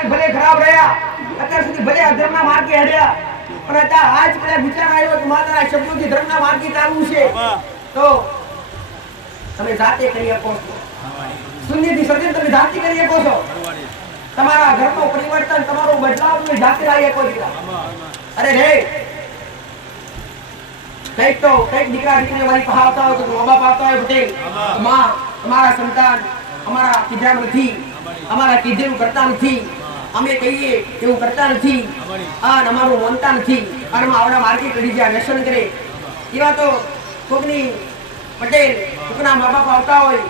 સમય ભલે ખરાબ રહ્યા, અત્યાર સુધી ભલે અધર્મના માર્ગે હડ્યા, પણ અત્યારે આજ કદાચ વિચાર આવ્યો કે મારા શબ્દોથી ધર્મના માર્ગે ચાલવું છે, તો તમે જાતે કરી શકો છો. શૂન્યથી સર્જન તમે જાતે કરી શકો છો. તમારા ઘરનો પરિવર્તન, તમારો બદલાવ તમે જાતે લાવી શકો છો. અરે રે કઈક દીકરા દીકરીઓ મારી પાસે આવતા હોય તો મા બાપ આવતા હોય પટેલ, માં અમારા સંતાન અમારા કીધા નથી, અમારા કીધેલું કરતા નથી, અમે કહીએ એવું કરતા નથી, અને અમારું માનતા નથી, અને આવડા માર્ગે કરી જાય વ્યસન કરે. એવા તો કોકની પટેલ કોકના મા બાપ આવતા હોય,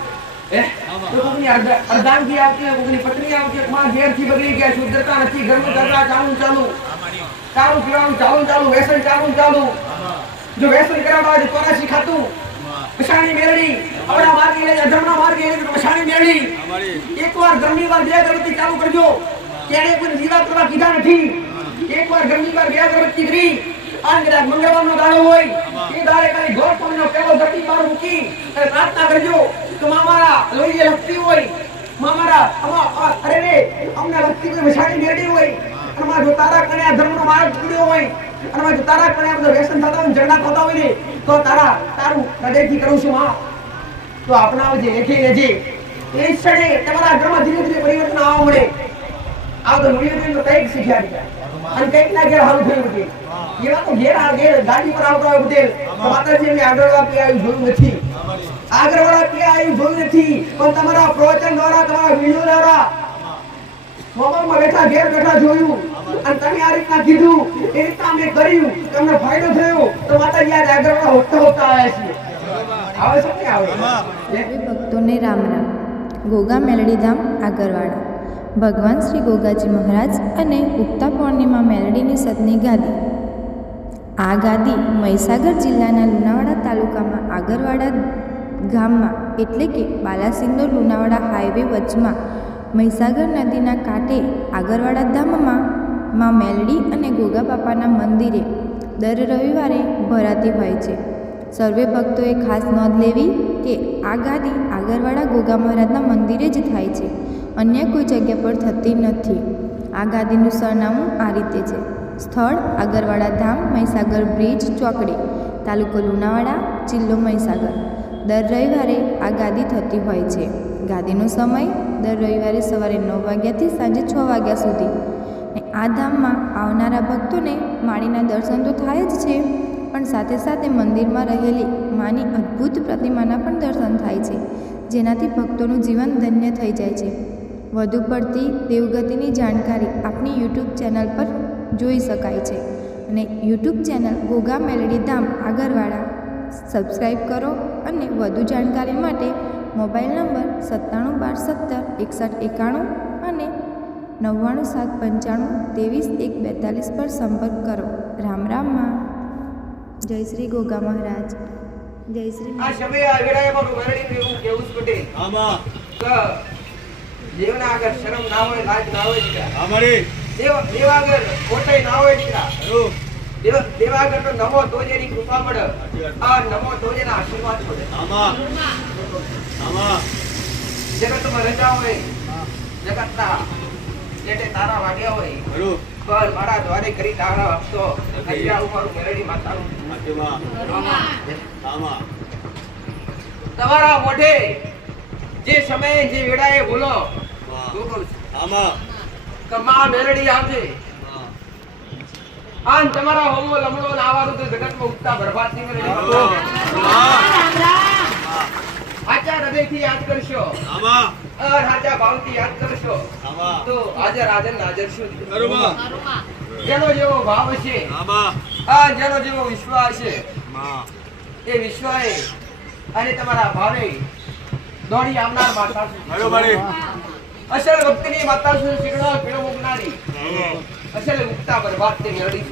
તો કોકની અર્ધાંગી આવતી હોય, કોકની પત્ની આવતી હોય, માં ઘેરથી બગડી ગયા, શુદ્ધતા નથી, ઘરનું ઝઘડા ચાલુ કારું પીવાનું ચાલુ વ્યસન ચાલુ. જો વ્યસન કરાવવા હોય તો તોરાશી ખાતું, મશાણી મેળવી, આવડા માર્ગે લઈ અધર્મના માર્ગે લઈ મશાણી મેળવી. એકવાર ઘરની વાર બે અગરબત્તી ચાલુ કરજો, ત્યારે કોઈ દીવા કરવા કીધા નથી. એકવાર ઘરની વાર બે અગરબત્તી કરી, અને કદાચ મંગળવારનો દાડો હોય એ દાડે ખાલી ઘોર પગનો પેલો ધરતી પર મૂકી અને પ્રાર્થના કરજો તો મારા લોહીએ લખતી હોય, મારા અરે રે અમને લખતી કોઈ મશાણી મેળવી હોય, અને જો તારા કણે આ ધર્મનો માર્ગ પકડ્યો હોય, અને જો તારા કણે આ બધો વ્યસન થતા હોય, ઝઘડા થતા હોય ને, તો તારું હૃદયથી કરું છું માં, તો અપનાવજે, લેખી લેજે. એ ક્ષણે તમારા ઘરમાં ધીરે ધીરે પરિવર્તન આવવા મળે. આ તો વિડીયો તો કંઈક શીખ્યા ગયા, અને કંઈક ના ઘેર હારું થયું પટેલ. એવા તો ઘેર ગાડી પર આવતા હોય પટેલ, માતાજી એમને આગળવાળા કે આવ્યું જોયું નથી, આગળવાળા કે આવ્યું જોયું નથી, પણ તમારા પ્રવચન દ્વારા, તમારા વિડીયો દ્વારા મોબાઈલમાં બેઠા ઘેર બેઠા જોયું, અને તમે આ રીતના કીધું, એ રીતના અમે કર્યું, તમને ફાયદો થયો, તો માતાજી આજ આગળવાળા હોતા આવ્યા છે. આવે છે કે આવે? ભક્તોને રામ રામ. ગોગા મેલડીધામ આગરવાડા ભગવાન શ્રી ગોગાજી મહારાજ અને ઉગતા પૂર્ણિમા મેલડીની સતની ગાદી. આ ગાદી મહીસાગર જિલ્લાના લુણાવાડા તાલુકામાં આગરવાડા ગામમાં એટલે કે બાલાસિનોર લુણાવાડા હાઈવે વચમાં મહીસાગર નદીના કાંઠે આગરવાડા ધામમાં માં મેલડી અને ગોગા બાપાના મંદિરે દર રવિવારે ભરાતી હોય છે. સર્વે ભક્તોએ ખાસ નોંધ લેવી કે આ ગાદી આગરવાડા ગોગા મહારાજના મંદિરે જ થાય છે, અન્ય કોઈ જગ્યા પર થતી નથી. આ ગાદીનું સરનામું આ રીતે છે: સ્થળ આગરવાડા ધામ, મહીસાગર બ્રિજ ચોકડી, તાલુકો લુણાવાડા, જિલ્લો મહીસાગર. દર રવિવારે આ ગાદી થતી હોય છે. ગાદીનો સમય દર રવિવારે સવારે 9 વાગ્યાથી સાંજે 6 વાગ્યા સુધી. આ ધામમાં આવનારા ભક્તોને માળીના દર્શન તો થાય જ છે, પણ સાથે સાથે મંદિરમાં રહેલી માની અદ્ભુત પ્રતિમાના પણ દર્શન થાય છે, જેનાથી ભક્તોનું જીવન ધન્ય થઈ જાય છે. વધુ પડતી દેવગતિની જાણકારી આપણી યુટ્યુબ ચેનલ પર જોઈ શકાય છે, અને યુટ્યુબ ચેનલ ગોગા મેલડી ધામ આગરવાડા સબસ્ક્રાઈબ કરો. અને વધુ જાણકારી માટે મોબાઈલ નંબર 9712706191 અને 9975523142 પર સંપર્ક કરો. રામ રામમાં. જય શ્રી ગોગા મહારાજ. જય શ્રી. આ સમય આ વેળાએ મારું મેલડી એવું કેવું છે પટેલ, આમાં કે દેવના આગળ શરમ ના હોય, લાજ ના હોય દીકરા. અમારી દેવ આગળ ખોટાઈ ના હોય દીકરા. દેવ આગળ તો નમો તોજેની કૃપા મળે, આ નમો તોજેના આશીર્વાદ મળે. આમાં જગતમાં રજા હોય, જગતના જેટે તારા વાગ્યા હોય, પર મારા દ્વારે કરી તારા હસ્તો અહીંયા ઉમારું મેલડી માતાનું તમારા મોઢે જે સમયે જે વેળાએ બોલો માં મેલડી આવશે, આન તમારા હોમો લમણો લાવાનું તો જગતમાં ઉગતા બરબાદની મેલડી આચા હૃદયથી યાદ કરશો, હાજા ભાવથી યાદ કરશો, તો હાજર હાજર નાજર શું જેનો જેવો ભાવ છે, જેનો જેવો વિશ્વાસ છે, એ વિશ્વાએ અને તમારા ભાવે દોડી આવનાર માતા અસલ ભક્તિની માતા શું શીખડો પીળો મુકનારી અસલ મુક્તા બરબાદ તે મેળવી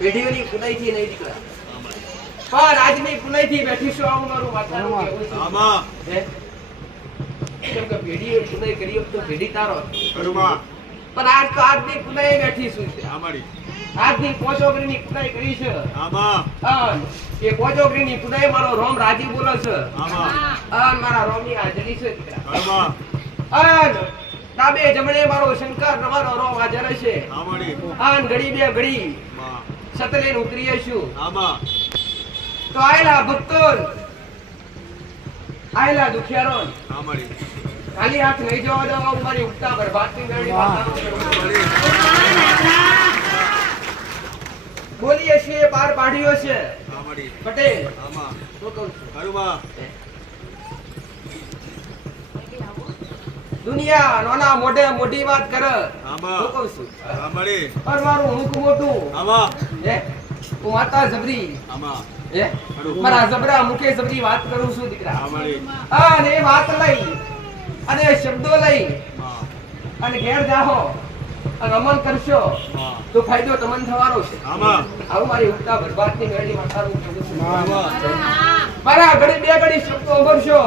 પેઢીઓની પુનાઈથી નહીં દીકરા, પણ આજની પુનાઈથી બેઠીશું. આવું મારું માતાનું કહેવું છે. કેમ કે પેઢીએ પુનાઈ કરી તો પેઢી તારો, પણ આજ તો આજની પુનાઈ બેઠીશું છે. આજની પોચોગરીની પુનાઈ કરી છે. એ પોચોગરીની પુનાઈ મારો રોમ રાજી બોલે છે. મારા રોમની હાજરી છે દીકરા. આમાં આન ડાબે જમણે મારો શંકર મારો રોમ હાજર છે. આમડી આન ઘડી બે ઘડી માં સતલેન ઉતરીએ છું. આમાં તો આયલા ભક્તો આયલા દુખિયારો આમડી ખાલી હાથ લઈ જવા દો મારી ઉઠતા બરબાદની મેળવી માતાનો કરું. બોલીએ છીએ પાર પાડ્યો છે આમડી પટેલ. આમાં શું કહું છું? કરુમાં દુનિયા નોના મોઢે મોટી વાત કરે. આમાં શું કહું છું? આમડી પણ મારું મુખ મોટું. આમાં હે? હું માતા જબરી. આમાં હે? મારા જબરા મુખે જબરી વાત કરું છું દીકરા. આમડી અને એ વાત લઈ અને શબ્દો લઈ માં અને ઘેર જાહો અને અમલ કરશો માં તો ફાયદો તમને થવાનો છે. આમાં આવું મારી ઉગતા બરબાદની મેળવી માતાનું કરું છું. આમાં મારા ઘડી બે ઘડી શબ્દો અમરશો,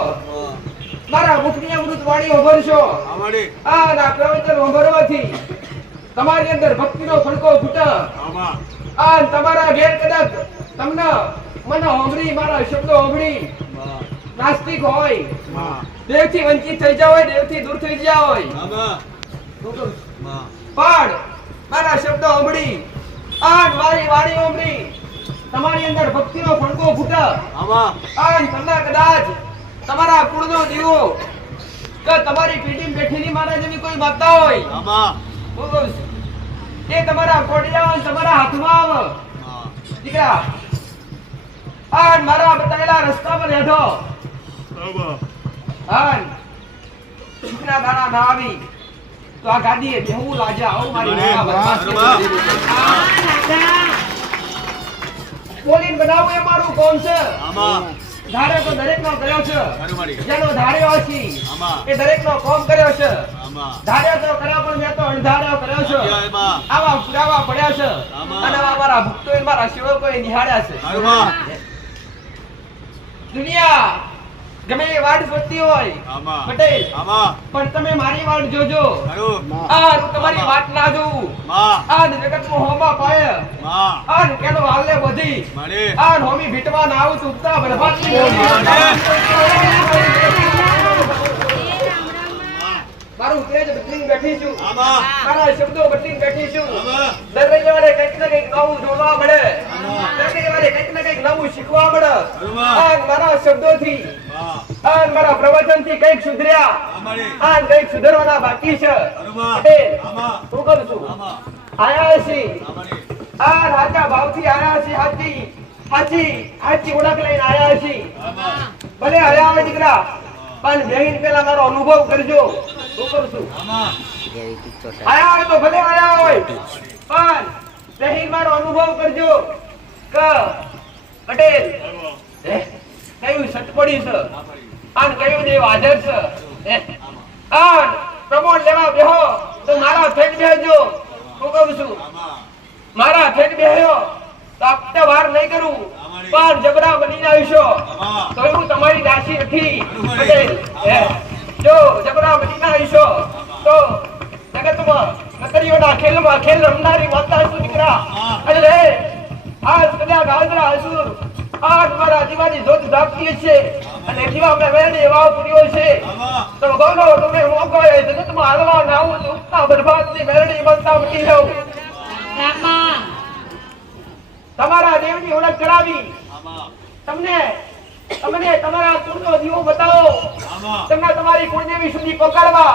મારા મુખની અમૃત વાણી અમરશો. આમડી આ ના પ્રવચન અમરવાથી તમારી અંદર ભક્તિનો ફડકો ફૂટે. આમાં આ તમારા ઘેર કદાચ તમને મને હોંભળી મારા શબ્દો હોંભળી માં નાસ્તિક હોય, માં દેવથી વંચિત થઈ જાવ હોય, દેવથી દૂર થઈ ગયા હોય, આમાં શું કરું? માં પણ મારા શબ્દો હોંભળી આન મારી વાણી હોંભળી તમારી અંદર ભક્તિનો ફડકો ફૂટે. આમાં આન તમને કદાચ તમારા કુળનો દીવો કે તમારી પેઢી બેઠેલી મારા જેવી કોઈ માતા હોય, આમાં શું કહું છું? એ તમારા કોડિયા અને તમારા હાથમાં આવે માં દીકરા. આન મારા બતાવેલા રસ્તા પર હેઠો આમાં આન સુખના દાણા ના આવી તો આ ગાદીએ બેહવું લાજા. આવું મારી માતા બરબાદ બોલીને બનાવવું એ મારું કોમ છે. આમાં ધારે તો દરેકનો કર્યો છે, કરુમાડી જેનો ધાર્યો છે આમાં એ દરેકનો કોમ કર્યો છે. આમાં ધાર્યો તો કર્યો પણ મેં તો અણધાર્યો કર્યો છે. આમાં આવા પુરાવા પડ્યા છે આમાં. અને આવા મારા ભક્તોએ મારા સેવકોએ નિહાળ્યા છે. કરુમાં દુનિયા ગમે એ વાડ જોતી હોય આમાં પટેલ, આમાં પણ તમે મારી વાડ જોજો. કરું આ તમારી વાત ના જોઉં. માં આ જગતમાં હોમા પાય માં આ કેનો હાલે બધી મળી આ હોમી ભીટવા ના આવું તું ઉગતા બરબાદની મારું તેજ બદલીને બેઠી છું. આમાં મારા શબ્દો બદલીને બેઠી છું. આમાં દરેક રવિવારે કંઈક ને કંઈક નવું જોવા મળે, આમાં. દરેક રવિવારે કંઈક ને કંઈક નવું શીખવા મળે. આમાં. આ મારા શબ્દોથી માં આ મારા પ્રવચનથી કંઈક સુધર્યા, આમડી આ કંઈક સુધરવાના બાકી છે. કરુમાં પટેલ, આમાં શું કરું છું? આમાં આયા છીએ આમડી આ રાજા ભાવથી આયા છીએ. હાચી ઓળખ લઈને આયા છીએ. આમાં ભલે હળ્યા હોય દીકરા, પણ બેહીન પેલા મારો અનુભવ કરજો. શું કરું છું? આમાં આયા હોય તો ભલે આયા હોય, પણ બેહીન મારો અનુભવ કરજો કે પટેલ હે, કયું સટપડી છે અને કયું દેવ હાજર છે. હે, આ પ્રમોણ લેવા બેહો તો મારા ફેટ બેહજો. શું કહું છું? આમાં મારા ફેટ બેહ્યો તો આપતે વાર નહીં કરું, પણ જબરા બની આવીશો આમાં તો એવું તમારી દાસી નથી. પટેલ હે, જો જબરા બની આવીશો તો જગતમાં નકરીઓના ખેલમાં ખેલ રમનારી માતા છું દીકરા. એટલે આજ કદાચ ગાજરા અસુર આજ મારા દીવાની જોત ઝાપતી છે અને જીવા મેં વેણી એવા પૂર્યો છે આમાં તો ગૌરવ તમે મોકો એ જગતમાં હાલવા ના આવું તો ઉગતા બરબાદની મેરડી બનતા મટી જાઉં. તમારા દેવની ઓળખ કરાવી, આમાં તમને તમારા કુળનો દીવો બતાવો, આમાં તમને તમારી કુળદેવી સુધી પકડવા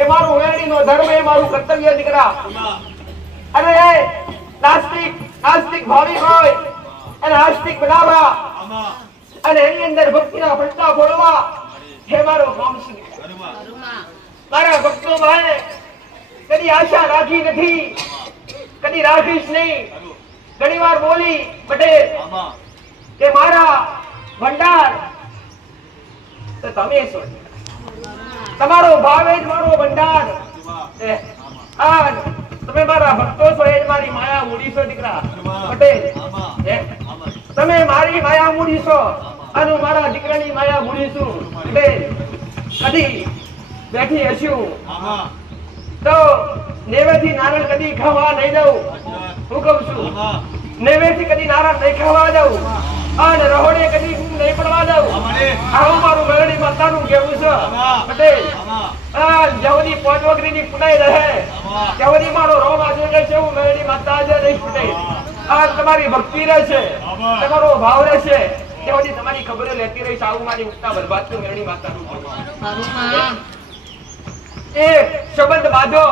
એ મારું વેરડીનો ધર્મ, એ મારું કર્તવ્ય દીકરા. અને એ નાસ્તિક ભાવિક હોય અને આસ્તિક બનાવવા આમાં અને એની અંદર ભક્તિના ફટકા ફોડવા હે મારો કામ છે દીકરા. કરુમાં મારા ભક્તો ભાઈ કદી આશા રાખી નથી, કદી રાખીશ નહીં. ઘણી વાર બોલી પટેલ આમાં કે મારા ભંડાર તો તમે છો, તમારો ભાવ જ મારો ભંડાર. એ, આ તમે મારા ભક્તો છો, એ જ મારી માયા મૂડી છો દીકરા. પટેલ આમાં એ, આમાં તમે મારી માયા મૂડી છો અને હું મારા દીકરાની માયા મૂડી છું. પટેલ કદી બેઠી હશું આમાં તો નેવેથી નારણ કદી ખાવા નહીં દઉં. હું કહું છું, આમાં નેવેથી કદી નારણ નહીં ખાવા દઉં અને રહોડે કદી ઊંઘ નહીં પડવા દઉં. આમડી આવું મારું મેળડી માતાનું જવની પોચવગરીની પુનાઈ રહે જવની મારો રોમ આજે રહે છે હું મેળી માતા આજે રહી છૂટે આ તમારી ભક્તિ રહે છે તમારો ભાવ રહે છે જવની તમારી ખબર લેતી રહી સાઉ મારી ઉક્તા બરબાદ તો મેળી માતાનું એક શબ્દ બાંધો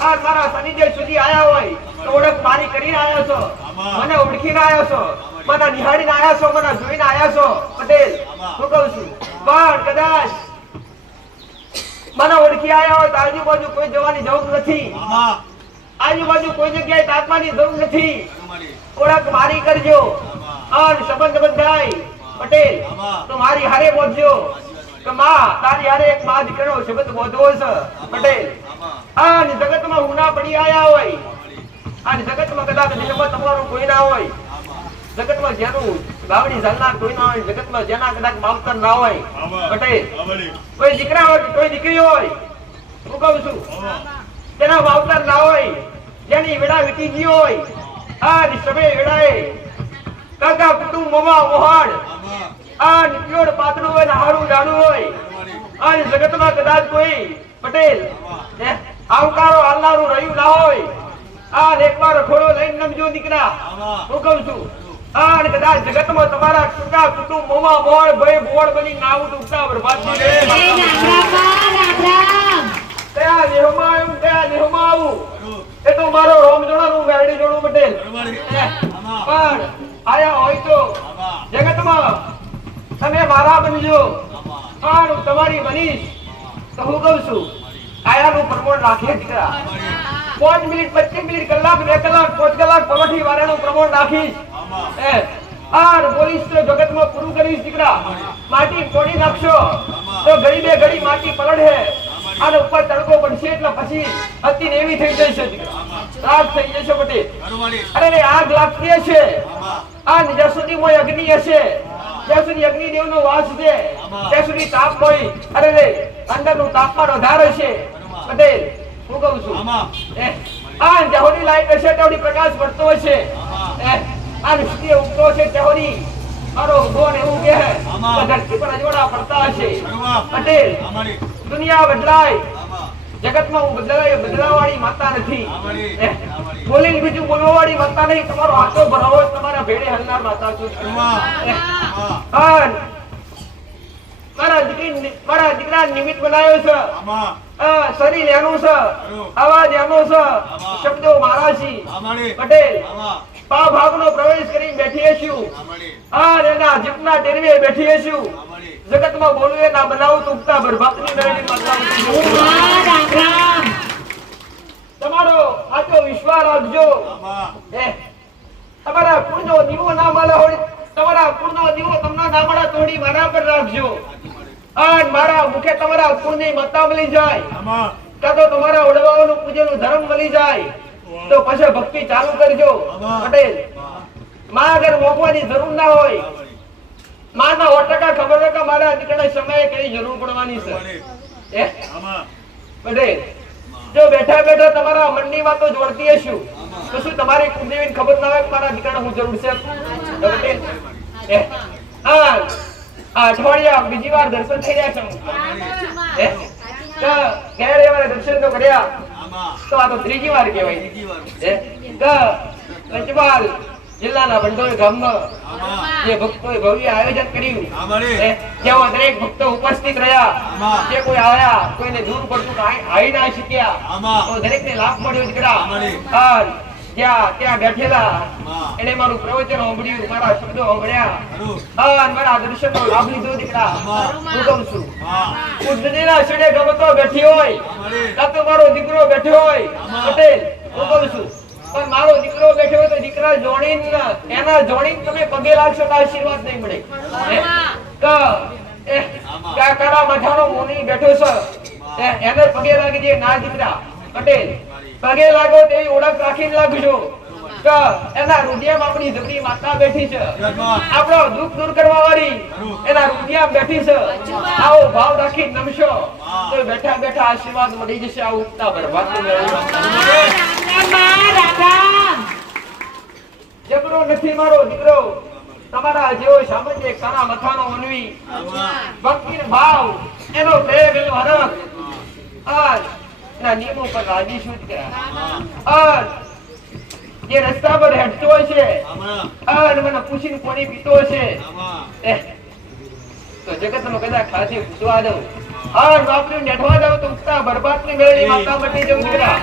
આ મારા સનિદેવ સુધી આયા હોય તો ઓળખ મારી કરીને આયા છો મને ઓળખીને આયા છો મને નિહાળીને આયા છો મને જોઈને આયા છો પટેલ હું કહું છું પણ કદાચ મને ઓળખી આયા હોય તો આજુબાજુ કોઈ જવાની જરૂર નથી આજુબાજુ કોઈ જગ્યાએ તાકવાની જરૂર નથી ઓળખ મારી કરજો અને સંબંધ બંધાય પટેલ તો મારી હારે બોલજો કે માં તારી હારે એક માં દીકરાનો શબ્દ બોધવો છે પટેલ અને જગતમાં હું ના પડી આયા હોય અને જગતમાં કદાચ દેહમાં તમારું કોઈ ના હોય જગતમાં જેનું ગાવડી ઝાલનાર કોઈ ના હોય જગતમાં જેના કદાચ માવતર ના હોય પટેલ કોઈ દીકરા હોય કોઈ દીકરી હોય હું કહું છું તેના માવતર ના હોય જેની વેડા વીતી ગઈ હોય આ સમય વેડાએ કાકા કુટુંબ મોમાં મોહાડ આ નિત્યોડ પાતળું હોય ને હારું જાણું હોય અને જગતમાં કદાચ કોઈ પટેલ આવકારો હાલનારું રહ્યું ના હોય આ એકવાર ખોળો લઈને નમજો દીકરા હું કહું છું અને કદાચ જગતમાં તમારા કાકા કુટુંબ મોમાં મોડ ભય બોડ બની નાવું ડૂબતા બરબાદ ત્યાં દેહમાં આવ્યું ત્યાં દેહમાં આવું એ તો મારો રોમ જોડાનું મેરડી જોડું પટેલ પણ આયા હોય તો જગતમાં તમે મારા બનજો પણ તમારી બનીશ તો હું કહું છું આયાનું પ્રમાણ રાખીએ દીકરા 5 મિનિટ 25 મિનિટ કલાક 2 કલાક 5 કલાક પરોઠી વાળાનું પ્રમાણ રાખીશ આર પોલીસ તો જગતમાં પૂરું કરીશ દીકરા માટી તોડી નાખશો તો ઘડી બે ઘડી માટી પલળે અને ઉપર તડકો પડશે એટલે પછી અતિ નેવી થઈ જશે દીકરા રાત થઈ જશે પટેલ અરે આગ લાગતી હશે આ જ્યાં સુધી મોય અગ્નિ હશે જ્યાં સુધી અગ્નિદેવનો વાસ છે ત્યાં સુધી તાપ હોય અરે રે અંદરનું તાપમાન વધારે છે પટેલ હું કહું છું આ જેહોની લાઈટ હશે તેવડી પ્રકાશ પડતો હશે આ સૂર્ય ઉગતો છે તેહોની મારો ભગવાન એવું કહે ધરતી પર અજવાળા પડતા હશે પટેલ દુનિયા બદલાય જગતમાં હું બદલાવાળી માતા નથી બોલી બીજું બોલવાવાળી માતા નહીં તમારો હાથો ભરાવો તમારા ભેડે હલનાર માતા છું મારા દીકરા નિમિત્ત બનાવ્યો છે શરીર એનું છે અવાજ એનો છે શબ્દો મારા છે પટેલ ભાવનો પ્રવેશ કરી બેઠી છું અને એના જીપના ટેરવે બેઠી છું જગતમાં બોલવે ના બનાવું તો ઉગતા બરબાદની મેળવી માતા તમારો સાચો વિશ્વાસ રાખજો તમારા કુળનો દીવો ના મળે હોય તમારા કુળનો દીવો તમને ના મળે તોડી મારા પર રાખજો અને મારા મુખે તમારા કુળની માતા મળી જાય કાં તો તમારા વડવાઓનું પૂજનનું ધર્મ મળી જાય તો પછી ભક્તિ ચાલુ કરજો પટેલ માં અગર મોકવાની જરૂર ના હોય માના 100% ખબર છે કે મારા દીકરાને સમયે કઈ જરૂર પડવાની છે પટેલ જો બેઠા બેઠા તમારા મનની વાતો જોડતી હશું તો શું તમારી કુળદેવીને ખબર ના હોય કે મારા દીકરાને હું જરૂર છે પટેલ અઠવાડિયા બીજી વાર દર્શન થઈ રહ્યા છે ગયા વાર દર્શન તો કર્યા તો આ તો ત્રીજી વાર કહેવાય પંચમહાલ જિલ્લાના ભંડોળ ગામમાં જે ભક્તોએ ભવ્ય આયોજન કર્યું જેમાં દરેક ભક્તો ઉપસ્થિત રહ્યા જે કોઈ આવ્યા કોઈને દૂર પડતું આવી ના શક્યા તો દરેકને લાભ મળ્યો દીકરા ત્યાં બેઠેલા એને મારું પ્રવચન સાંભળ્યું મારા શબ્દો સાંભળ્યા મારા દર્શનનો લાભ લીધો દીકરા હું કહું છું ઉજ્જૈનના છેડે ગમતો બેઠી હોય કાં તો મારો દીકરો બેઠો હોય પટેલ હું કહું છું પણ મારો દીકરો બેઠો હોય તો દીકરા જોડીને એના જોડીને તમે પગે લાગશો તો આશીર્વાદ નહીં મળે કાળા માથાનો મુનિ બેઠો છે એને પગે લાગી દે ના દીકરા પટેલ પગે લાગો તેવી ઓળખ રાખીને લાગજો કે એના હૃદયમાં આપણી જબરી માતા બેઠી છે આપણો દુઃખ દૂર કરવા વાળી એના હૃદયમાં બેઠી છે આવો ભાવ રાખી નમશો તો બેઠા બેઠા આશીર્વાદ મળી જશે આ ઉગતા બરબાદ જબરો નથી મારો દીકરો તમારા જેવો સામાન્ય કાના મથાનો મનવી ભક્તિનો ભાવ એનો પ્રેમ એનો હરખ એના નિયમો પર રાજી છું દીકરા. જે રસ્તા પર હેડતો છે મને પૂછીને કોની પીતો છે તો જગતમાં કદાચ ખાધી પૂછવા દઉં બાપને નેઠવા દઉં તો ઉગતા બરબાદની મેળવી માતા મટી જવું દીકરા.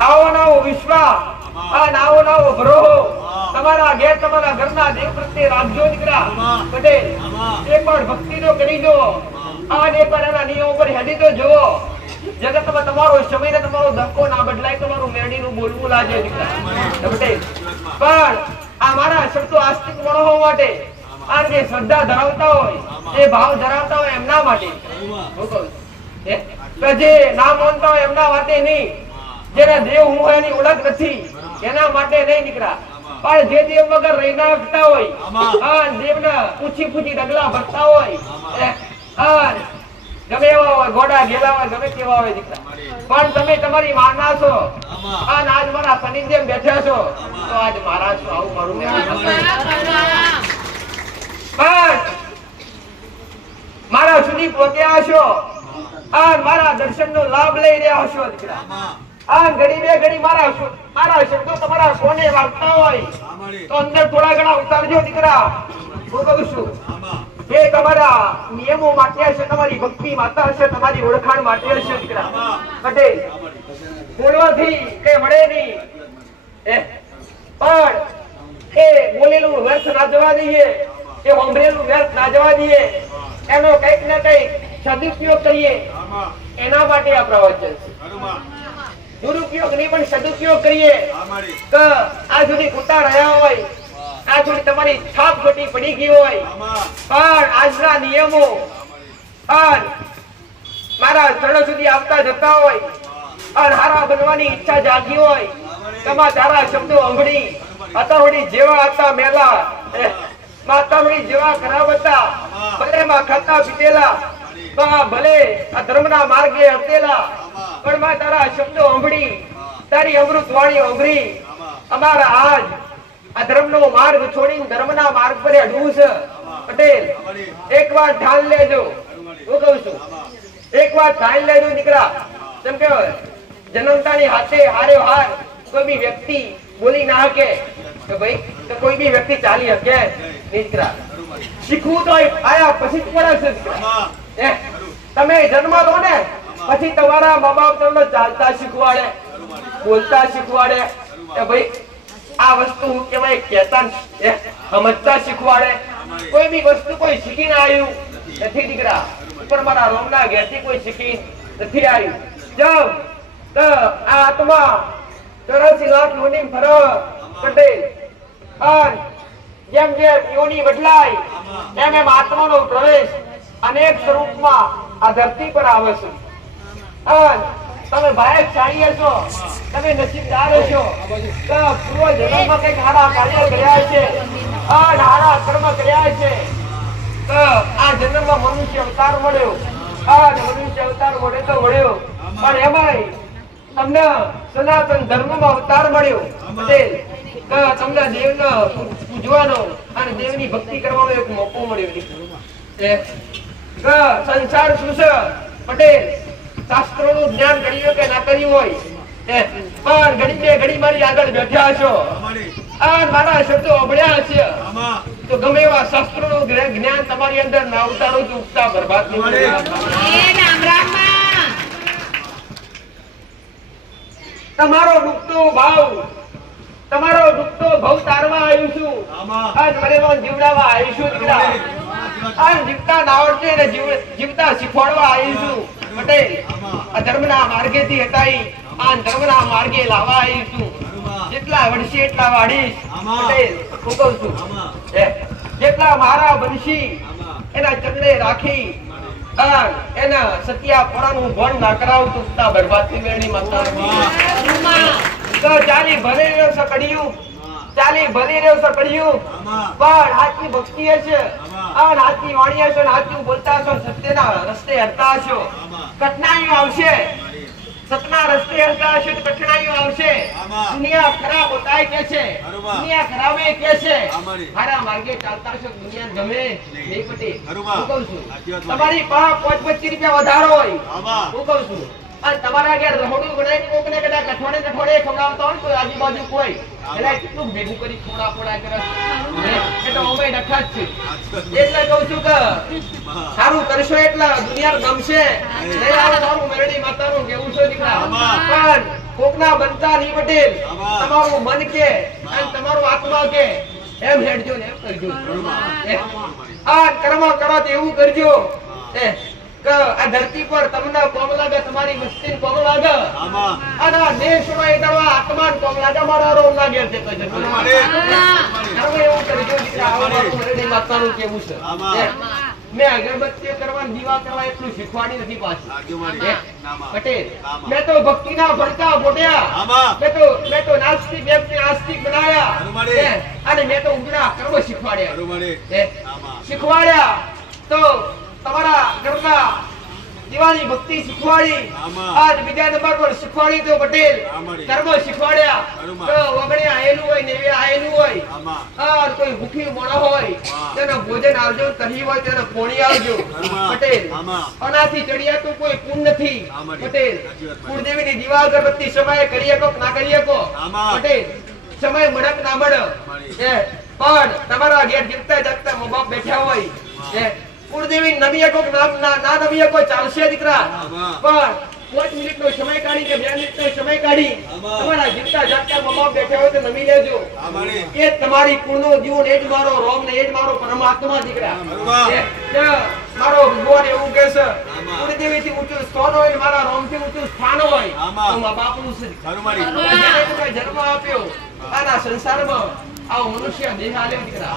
આવો નવો વિશ્વાસ આવો નવો ભરોહો તમારા ઘેર તમારા ઘરના દેવ પ્રત્યે રાખજો દીકરા. પટેલ એકવાર ભક્તિ તો કરી દો એકવાર એના નિયમો પર હેડી તો જુઓ. જગતમાં તમારો સમય ને તમારો ધક્કો ના બદલાય, તમારું મેરડીનું બોલવું લાગે દીકરા. પટેલ પણ આ મારા શબ્દો આસ્તિક માણસો માટે અને જે શ્રદ્ધા ધરાવતા હોય જે ભાવ ધરાવતા હોય એમના માટે જે ના માનતા હોય એમના માટે નહીં. જેના દેવ હું એની ઓળખ નથી એના માટે નહીં દીકરા. પણ જે દેવ વગર રહી નાખતા હોય દેવના પૂછી પૂછી ડગલા ભરતા હોય ગમે એવા હોય ઘોડા ગેલા હોય ગમે તેવા હોય દીકરા, પણ તમે તમારી માના છો અને આજ મારા શનિ જેમ બેઠા છો તો આજ મારા છો. આવું મારું પણ મારા સુધી પહોંચ્યા છો અને મારા દર્શનનો લાભ લઈ રહ્યા છો દીકરા. આ ઘડી બે ઘડી મારા શબ્દો તમારા કોને વાગતા હોય તો અંદર થોડા ઘણા ઉતારજો દીકરા. હું કહું છું એ તમારા નિયમો માટે હશે, તમારી ભક્તિ માટે હશે, તમારી ઓળખાણ માટે હશે દીકરા. પટેલ બોલવાથી કે મળે નહીં પણ એ બોલેલું વ્યર્થ ના જવા દઈએ, એ સાંભળેલું વ્યર્થ ના જવા દઈએ, એનો કઈક ને કઈક સદુપયોગ કરીએ એના માટે આ પ્રવચન છે. દુરુપયોગ નહીં પણ સદુપયોગ કરીએ તો આ સુધી ખોટા રહ્યા હોય, આ થોડી તમારી છાપ ખોટી પડી ગઈ હોય પણ આજના નિયમો મારા ચરણ સુધી આવતા જતા હોય અને હારા બનવાની ઈચ્છા જાગી હોય તમારા તારા શબ્દો અંભળી અતવડી જેવા હતા મેલા માતાવડી જેવા ખરાબ હતા, ભલે માં ખાતા પીતેલા ભલે આ ધર્મના માર્ગે હટેલા પણ માં તારા શબ્દો અંભળી તારી અમૃત વાણી અંભળી અમારા આજ આ ધર્મનો માર્ગ છોડીને ધર્મના માર્ગ પર અડવું છે. પટેલ એકવાર ઢાલ લેજો. હું કહું છું એકવાર ઢાલ લેજો દીકરા. કેમ કે જન્મતાની હાથે હારે હાર કોઈ બી વ્યક્તિ બોલી ના શકે કે ભાઈ તો કોઈ બી વ્યક્તિ ચાલી શકે દીકરા. શીખવું તો આયા પછી જ પડે છે દીકરા. તમે જન્મ લો ને પછી તમારા મા બાપ તમને ચાલતા શીખવાડે, બોલતા શીખવાડે કે ભાઈ આ વસ્તુ કેવાય કહેતા સમજતા શીખવાડે. કોઈ બી વસ્તુ કોઈ શીખીને આવ્યું નથી દીકરા. ઉપર મારા રોમના ઘેરથી કોઈ શીખી નથી આવ્યું. જબ તો આ આત્મા 84 લાખ યોની ફરો પટેલ અને જેમ જેમ યોની બદલાય એમ એમ આત્માનો પ્રવેશ અનેક સ્વરૂપમાં આ ધરતી પર આવે છે. તમે ભાગ્યશાળી છો, તમે નસીબદાર છો કે પૂર્વ જન્મમાં કઈક સારા કાર્ય કર્યા છે અને સારા કર્મ કર્યા છે તો આ જન્મમાં મનુષ્ય અવતાર મળ્યો અને મનુષ્ય અવતાર મળે તો મળ્યો પણ એમાંય તમને સનાતન ધર્મમાં અવતાર મળ્યો. પટેલ તમને દેવને પૂજવાનો અને દેવની ભક્તિ કરવાનો એક મોકો મળ્યો. સંસાર શું છે પટેલ? શાસ્ત્રોનું જ્ઞાન કર્યું કે ના કર્યું હોય પણ ઘડી બે ઘડી મારી આગળ બેઠા છો અને મારા શબ્દો અભળ્યા છે તો ગમે એવા શાસ્ત્રોનું જ્ઞાન તમારી અંદર ના ઉતારો તો ઉગતા બરબાદ તમારો ડૂબતો ભાવ તારવા આવ્યું છું આજ મને જીવડાવા આવ્યું છું દીકરા. આજ જીવતા ના આવડશે ને જીવતા શીખવાડવા આવ્યું છું. પટેલ આ ધર્મના માર્ગેથી હટાઈ આ ધર્મના માર્ગે લાવવા આવ્યું છું. જેટલા વડશે એટલા વાડીશ. પટેલ હું કહું છું જેટલા મારા બનશી એના ચરણે રાખી એના સત્યા પોરાનું ભણ ના કરાવતું ઉગતા બરબાદથી મેળવી માતા તો ચાલી ભરી રહ્યો છે કડિયુગ, ચાલી ભરી રહ્યો છે કડિયુગ પણ હાથની ભક્તિ હશે અને હાથની વાણી હશે અને હાથનું બોલતા હશો, સત્યના રસ્તે હરતા હશો. કઠિનાઈઓ આવશે સતના રસ્તે હલતા હશે તો કઠણાઈઓ આવશે. આમાં. દુનિયા ખરાબ હોતાય કે છે, બરોબર. દુનિયા ખરાબે કે છે. આમારી. હારા માર્ગે ચાલતા હશો તો દુનિયા ગમે નહીં પટેલ. બરોબર. હું કહું છું સાચી વાત તમારી પાસે 25 રૂપિયા વધારો હોય, આમાં. હું કહું છું, અને તમારા ઘેર રહોડું બનાવીને કોકને કદાચ અઠવાડિયે ખવડાવતા હોય તો આજુબાજુ કોઈ એટલે કેટલું ભેગું કરી ખવડા કરે એ તો અમે ડખા જ છે. એટલે કહું છું કે સારું કરશો એટલે દુનિયા ગમશે. નહીં આવે તારું મેરડી માતાનું કેવું છે દીકરા. આમાં. પણ કોકના બનતા નહીં પટેલ. આમાં. તમારું મન કે અને તમારું આત્મા કે એમ હેડજો ને એમ કરજો. આ કર્મ કરો તો એવું કરજો કે આ ધરતી પર તમને કોમ લાગે, તમારી મસ્તી કોમ લાગે, આમાં. અને આ દેશમાં એ દવા આત્મા કોમ લાગે, મારા રોગ લાગે છે તો જતો કર્મ એવું કરજો દીકરા. આવું મારું મેરડી માતાનું કેવું છે. આમાં. મેં અગરબત્તીઓ કરવા દીવા કરવા એટલું શીખવાડી નથી પાછું. આગેવાડી. નામાં. પટેલ આમાં. મેં તો ભક્તિના ભડકા ફોટ્યા. આમાં. મેં તો નાસ્તિક એમને આસ્તિક બનાવ્યા. બરોબર. અને મેં તો ઉગડા કર્મ શીખવાડ્યા. બરોબર. આમાં. શીખવાડ્યા તો તમારા ઘરના દીવાની ભક્તિ શીખવાડી. આમાં. આજ બીજા નંબર પર શીખવાડી તો પટેલ આમાડી. કર્મ શીખવાડ્યા. બરોબર. તો વગણે આયેલું હોય નેવે આયેલું હોય, આમાં. આ કોઈ ભૂખી મોણો હોય વાહ. તેને ભોજન આવજો, તહી હોય તેને પોણી આવજો. બરોબર. પટેલ આમાં. આનાથી ચડિયા તો કોઈ પુણ્ય નથી. આમાડી. પટેલ સાચી વાત. કુળદેવીની દીવા અગરબત્તી સમયે કરી શકો કે ના કરી શકો. આમાં. પટેલ સમય મળે કે ના મળે આમાડી. પણ તમારા ઘેર જીવતા જાગતા મા બાપ બેઠા હોય કુળદેવી નમી શકો કે ના નમી શકો ચાલશે દીકરા. આમાં. પણ 5 મિનિટનો સમય કાઢી કે 2 મિનિટનો સમય કાઢી આમાં. તમારા જીવતા જાગતા મા બાપ બેઠા હોય તો નમી લેજો. આમાડી. એ તમારી કુળનો જીવન, એ જ મારો રોમ ને એ જ મારો પરમાત્મા દીકરા. બરોબર. મારો ભગવાન એવું કહે છે આમાં. કુળદેવીથી ઊંચું સ્થાન હોય ને મારા રોમથી ઊંચું સ્થાન હોય આમાં. તો મા બાપનું છે. હરુમાડી. જેને તમને જન્મ આપ્યો આના સંસારમાં આવો મનુષ્ય દેહ આલ્યો દીકરા.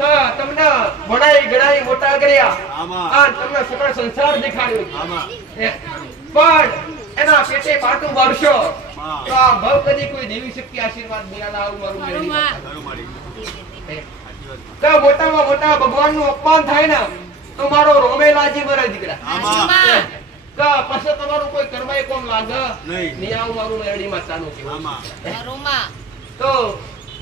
તો તમને ભણાઈ ગણાઈ મોટા કર્યા, આમાં. આ તમને સકળ સંસાર દેખાડ્યો. આમાં. પણ એના પેટે પાટું મારશો હા. તો આ ભવ કદી કોઈ દેવી શક્તિ આશીર્વાદ દેવાના આવું મારું મેળવી શકતા. હરુમાડી. તો મોટામાં મોટા ભગવાનનું અપમાન થાય ને તો મારો રોમેલાજી મરે દીકરા. આમાં. તો પછી તમારું કોઈ કર્મય કોમ લાગે નહીં. નહીં આવું મારું મેરડી માતાનું કહેવું. આમાં. તો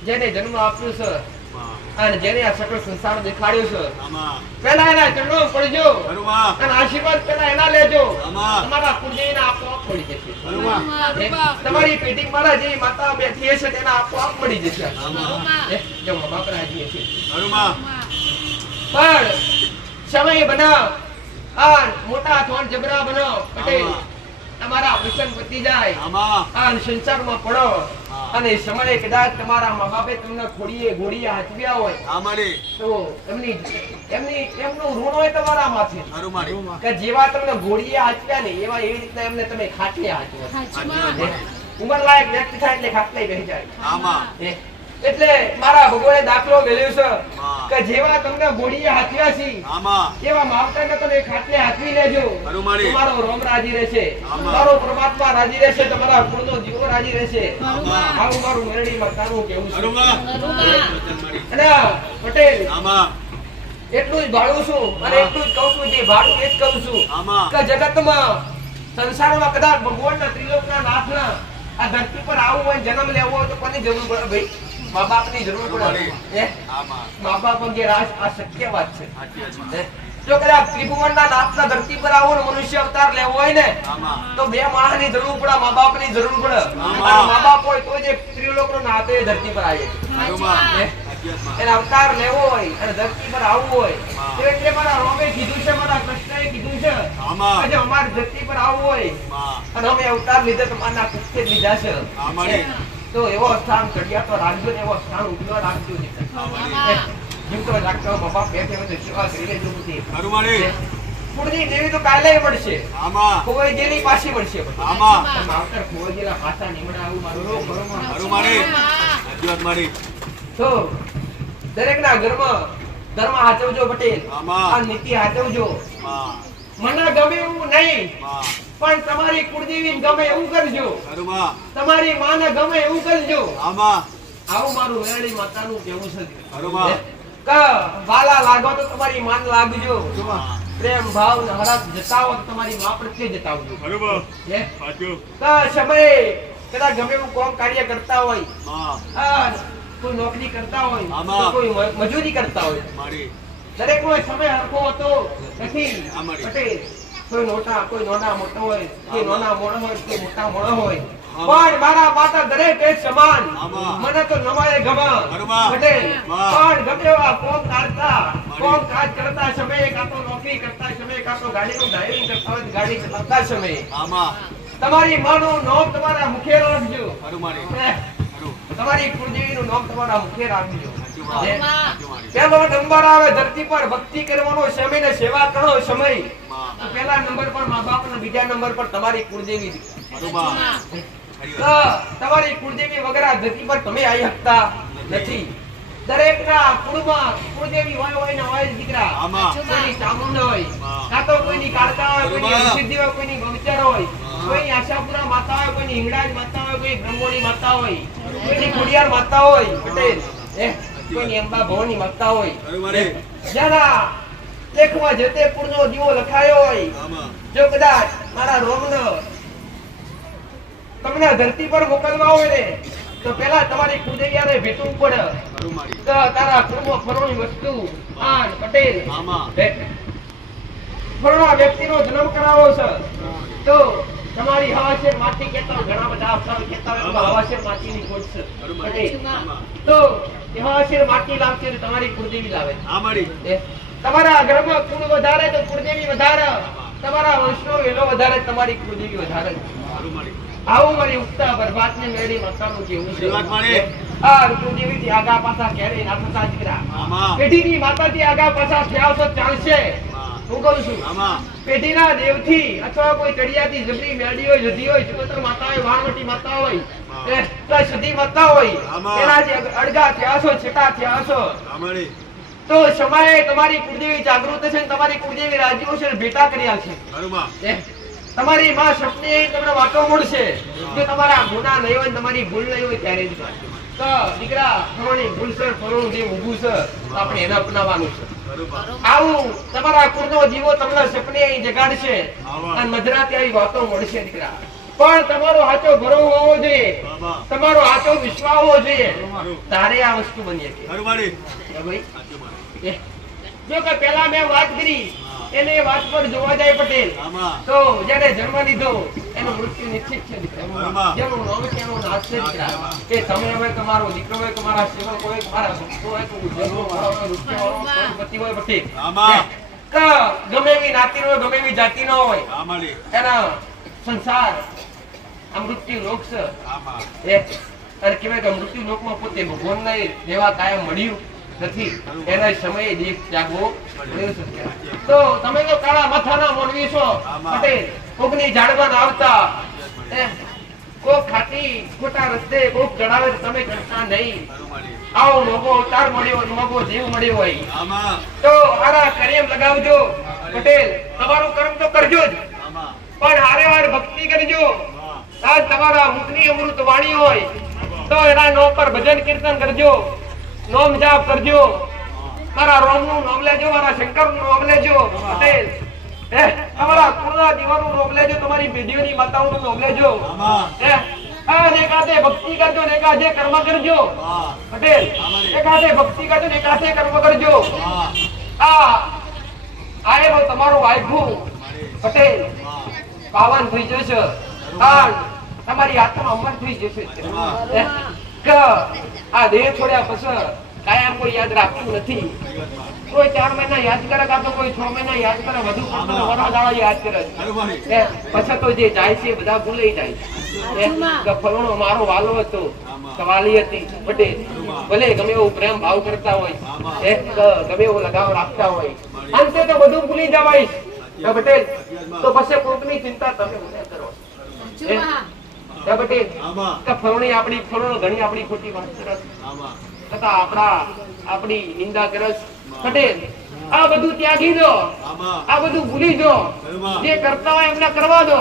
જેને જન્મ આપ્યો છે આમાં. અને જેને આ સકળ સંસાર દેખાડ્યો છે આમાં. પહેલા એના ચરણો પડજો હરુમા. અને આશીર્વાદ પહેલા એના લેજો. આમાં. તમારા કુળદેવીના આપોઆપ મળી જશે. હરુમા. તમારી પેટી મારા જે માતા બેઠી હશે તેના આપોઆપ મળી જશે. જો મા બાપ રાજી હશે. હરુમા. પણ સમય બનાવ આ મોટા થોન જબરા બનો પટેલ. આમાં. તમારા પ્રસંગ પતી જાય આમાં. આ સંસારમાં પડો હા. અને સમયે કદાચ તમારા મા બાપે તમને ખોડીએ ઘોડીએ હાચવ્યા હોય આમાડી. તો એમનું ઋણ હોય તમારા માથે. હરુમાડી. કે જેવા તમને ઘોડીએ હાચવ્યા ને એવા એવી રીતના એમને તમે ખાટલે હાચવો. ઉંમરલાયક વ્યક્તિ થાય એટલે ખાટલે બેસી જાય. આમાં. એટલે મારા ભગવાને દાખલો મેળવ્યો છે હા. કે જેવા તમને ઘોડીએ હાચવ્યા છે આમાં. એવા માવતરને તમે ખાટલે હાચવી લેજો. હરુમાડી. તમારો રોમ રાજી રહેશે, આમાં. તમારો પરમાત્મા રાજી રહેશે, તમારા કુળનો જીવો રાજી રહેશે. આમાં. આવું મારું મેરડી માતાનું કહેવું છે. હરુમા. અને પટેલ આમાં. એટલું જ ભાડું છું અને એટલું જ કહું છું, જે ભાડું એ જ કહું છું આમાં. કે જગતમાં સંસારમાં કદાચ ભગવાનના ત્રિલોકના નાથના આ ધરતી પર આવવું હોય, જન્મ લેવો હોય તો કોની જરૂર પડે ભાઈ? મા બાપની જરૂર પડે. આમાં. મા બાપ વગેરે આ શક્ય વાત છે. સાચી વાત. જો કદાચ ત્રિભુવનના નાથના ધરતી પર આવો ને મનુષ્ય અવતાર લેવો હોય ને આમાં. તો બે માણસની જરૂર પડે, મા બાપની જરૂર પડે. આમાં. અને મા બાપ હોય તો જે ત્રિલોકનો નાથ એ ધરતી પર આવે છે. હરુમા. સાચી વાત. એને અવતાર લેવો હોય અને ધરતી પર આવવું હોય હા. તો એટલે મારા રોમે કીધું છે, મારા કૃષ્ણએ કીધું છે આમાં. કે જો અમારી ધરતી પર આવવું હોય આમાં. અને અમે અવતાર લીધે તમારા કૃષ્ણે જ લીધા છે આમાડી. તો એવો સ્થાન ચડિયા તો રાખજો ને એવો સ્થાન ઉભો રાખજો ને. આમાડી. જીવતો રાખતો મા બાપ બેઠે હોય તો સેવા કરી લેજો બધી. હરુમાડી. કુળની દેવી તો કાલે મળશે, આમાં. ખોવાઈજેલી પાછી મળશે. આમાં. પણ માવતર ખોવાઈજેલા પાછા નીમડા આવું મારું હરુમાડી. સાચી વાત મારી. તો દરેકના ઘરમાં ધર્મ હાચવજો પટેલ. આમાં. આ નીતિ હાચવજો. આમાં. મને ગમે એવું નહીં આમાં. પણ તમારી કુળદેવીને ગમે એવું કરજો, હરુમા. તમારી માને ગમે એવું કરજો. આમાં. આવું મારું મેરડી માતાનું કહેવું છે. હરુમા. કે વાલા લાગો તો તમારી માન લાગજો, આમાં. પ્રેમ ભાવ ને હરખ જતાવો તો તમારી માં પ્રત્યે જતાવજો બરોબર હે સાચું તો સમય કદાચ ગમે એવું કામ કાર્ય કરતા હોય હા કોઈ નોકરી કરતા હોય આમાં. તો કોઈ મજૂરી કરતા હોય મારી દરેક નો સમય હરખો હોતો નથી અમારી. પટેલ કોઈ નાના મોટો હોય કોઈ નાના મોણો હોય કોઈ મોટા મોણો હોય આમાં. પણ મારા માતા દરેક એક સમાન આમાં. મને તો નમાય ગમા બરોબર. પટેલ વાહ. પણ ગમે એવા કોમ કાઢતા કોમ કાજ કરતા સમયે કાં તો નોકરી કરતા સમયે કાં તો ગાડીનું ડ્રાઇવિંગ કરતા હોય ગાડી ચલાવતા સમયે આમાં તમારી માનું નામ તમારા મુખે રાખજો ખરું મારી ખરું તમારી કુળદેવીનું નામ તમારા મુખે રાખજો સાચું વાત. હે? સાચું મારી પહેલો નંબર આવે ધરતી પર ભક્તિ કરવાનો સમય ને સેવા કરવાનો સમય માં તો પહેલા નંબર પર મા બાપ ને બીજા નંબર પર તમારી કુળદેવી બરોબર તો તમારી કુળદેવી વગર આ ધરતી પર તમે આવી શકતા નથી દરેકના કુળમાં કુળદેવી હોય ને હોય જ દીકરા આમાં. કોઈની ચામુંડ હોય હા. કાં તો કોઈની કાળકા હોય કોઈની બરોબર. હરસિદ્ધિ હોય કોઈની ગૌચર હોય હા. કોઈની આશાપુરા માતા હોય કોઈની હિંગળાજ માતા હોય કોઈ બ્રહ્મોની માતા હોય કોઈની ખોડિયાર માતા હોય પટેલ હે કોઈની અંબા ભવાની માતા હોય ખરું મારી જેના લેખમાં જે તે કુળનો દીવો લખાયો હોય આમાં જો કદાચ મારા રોમનો તમને ધરતી પર મોકલવા હોય ને તો પહેલા તમારી કુળદેવી હારે ભેટવું પડે ખરું મારી તો તારા કુળમાં ફરવાની વસ્તુ આન પટેલ આમાં ફરવા વ્યક્તિનો જન્મ કરાવો છે તો તમારી હવાશેર માટી કહેતા હોય, ઘણા બધા અફસાર કહેતા હોય કે હવાશેર માટીની ખોટ છે ખરું પટેલ. મારી આમાં તો એ હવાશેર માટી લાવશે ને તમારી કુળદેવી લાવે આ મારી એ તમારા ઘરમાં કુળ વધારે તો કુળદેવી વધારે તમારા વંશનો વેલો વધારે તમારી કુળદેવી વધારે ખરું મારી આવું મારી ઉગતા બરબાદને મેળી માતાનું કેવું છે સાચી વાત મારી. આ કુળદેવીથી આગા પાછા ક્યારેય ના થતા દીકરા આમાં પેઢીની માતાથી આગા પાછા થયા તો ચાલશે હું કહું છું આમાં પેઢીના દેવથી અથવા કોઈ ચડિયાથી જબરી મેળી હોય જધી હોય ચકોતર માતા હોય વાણવટી માતા હોય એ તો સધી માતા હોય આમાં. એના જે અડગા થયા છો છેટા થયા છો આ મારી તો સમયે તમારી કુળદેવી જાગૃત છે ને તમારી કુળદેવી રાજીઓ છે ને ભેટા કર્યા છે ખરું માં એ તમારી માં સપને તમને વાતો મળશે જો તમારા ગુના નહીં હોય ને તમારી ભૂલ નહીં હોય ત્યારે જ તો દીકરા ફરોની ભૂલ છે ફરોનું જે ઊભું છે તો આપણે એને અપનાવવાનું છે ખરું માં આવું તમારા કુળનો જીવો તમને સપને અહીં જગાડશે આવા. અને મધરાતે આવી વાતો મળશે દીકરા પણ તમારો સાચો ભરો હોવો જોઈએ આમાં તમારો સાચો વિશ્વાસ હોવો જોઈએ ખરું તારે આ વસ્તુ બની શકે ખરું મારી ભાઈ સાચું મારી જો કે પહેલા મેં વાત કરી એને વાત પર જોવા જાય પટેલ આમાં તો જ્યારે જન્મ લીધો એનું મૃત્યુ નિશ્ચિત છે દીકરા. બરાબર. જેનું નામ છે એનો નાશ છે દીકરા. કે તમે હવે તમારો દીકરો હોય તમારા સેવક હોય તમારા ભક્તો હોય તો ઉજ્જવળો વાળો હોય, રૂપિયાવાળો હોય, કરોડપતિ હોય પટેલ. આમાં કે ગમે એવી નાતીનો હોય ગમે એવી જાતિનો હોય આ મારી એના સંસાર આ મૃત્યુ લોક છે આમાં એ અને કહેવાય કે મૃત્યુ લોકમાં પોતે ભગવાનને રહેવા કાયમ મળ્યું નથી એના સમયે દીપ ત્યાગવો પડ્યો છે. તો તમે તો કાળા માથાના મોનવી છો પટેલ કોકની ઝાડવાન આવતા એ કોક ખાતી ખોટા રસ્તે કોક ચડાવે તો તમે કરતા નહીં ખરું મારી આવો મોગો અવતાર મળ્યો હોય, મોગો જીવ મળ્યો હોય આમાં તો આરા કર્મ લગાવજો પટેલ તમારું કર્મ તો કરજો જ આમાં પણ હારે હાર ભક્તિ કરજો વાહ આજ તમારા મુખની અમૃત વાણી હોય તો એના નામ પર ભજન કીર્તન કરજો નામ જાપ કરજો મારા રોમનું નામ લેજો મારા શંકરનું નામ લેજો પટેલ તમારા કુળના દીવાનું નામ લેજો તમારી પેઢીઓની માતાઓનું નામ લેજો આમાં એકાદે ભક્તિ કરજો ને એકાદે કર્મ કરજો વાહ પટેલ એકાદે ભક્તિ કરજો ને એકાદે કર્મ કરજો વાહ આ આયેલો તમારો વાયફુ પટેલ વાહ પાવન થઈ જશે આ તમારી આત્મા અમર થઈ જશે કે આ દેહ છોડ્યા પછી કાયમ કોઈ યાદ રાખતું નથી કોઈ 4 મહિના યાદ કરે કાં તો કોઈ 6 મહિના યાદ કરે વધુ પડતો વરદાળા યાદ કરે ખરું મારી પછી તો જે જાય છે એ બધા ભૂલાઈ જાય કે ફલાણો મારો વાલો હતો કવાલી હતી પટેલ ભલે ગમે એવો પ્રેમ ભાવ કરતા હોય ગમે એવો લગાવ રાખતા હોય અંતે તો બધું ભૂલી જવાય કે પટેલ તો પછી કોકની ચિંતા તમે મને કરો કે પટેલ આમાં કે ફલાણી આપણી ફલાણો ઘણી આપણી ખોટી વાત કરે આમાં તથા આપણી નિંદા કરે પટેલ આ બધું ત્યાગી દો આમાં આ બધું ભૂલી દો જે કરતા હોય એમને કરવા દો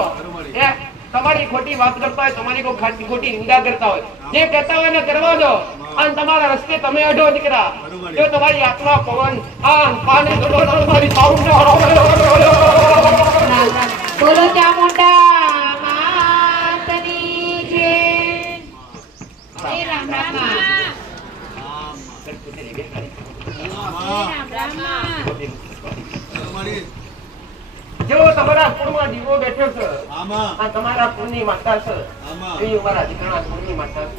તમારી ખોટી વાત કરતા હોય, તમારી કોઈ ખોટી નિંદા કરતા હોય, જે કહેતા હોય એને કરવા દો અને તમારા રસ્તે તમે અડો દીકરા. જો તમારી આત્મા પવન આન પાને તમારી સાઉન્ડ બોલો ચામુંડા માતની જય. જય રામ રામ. જો તમારા કુળમાં દીવો બેઠો છે, આ તમારા કુળની માતા છે, એ અમારા દીકરાના કુળની માતા છે.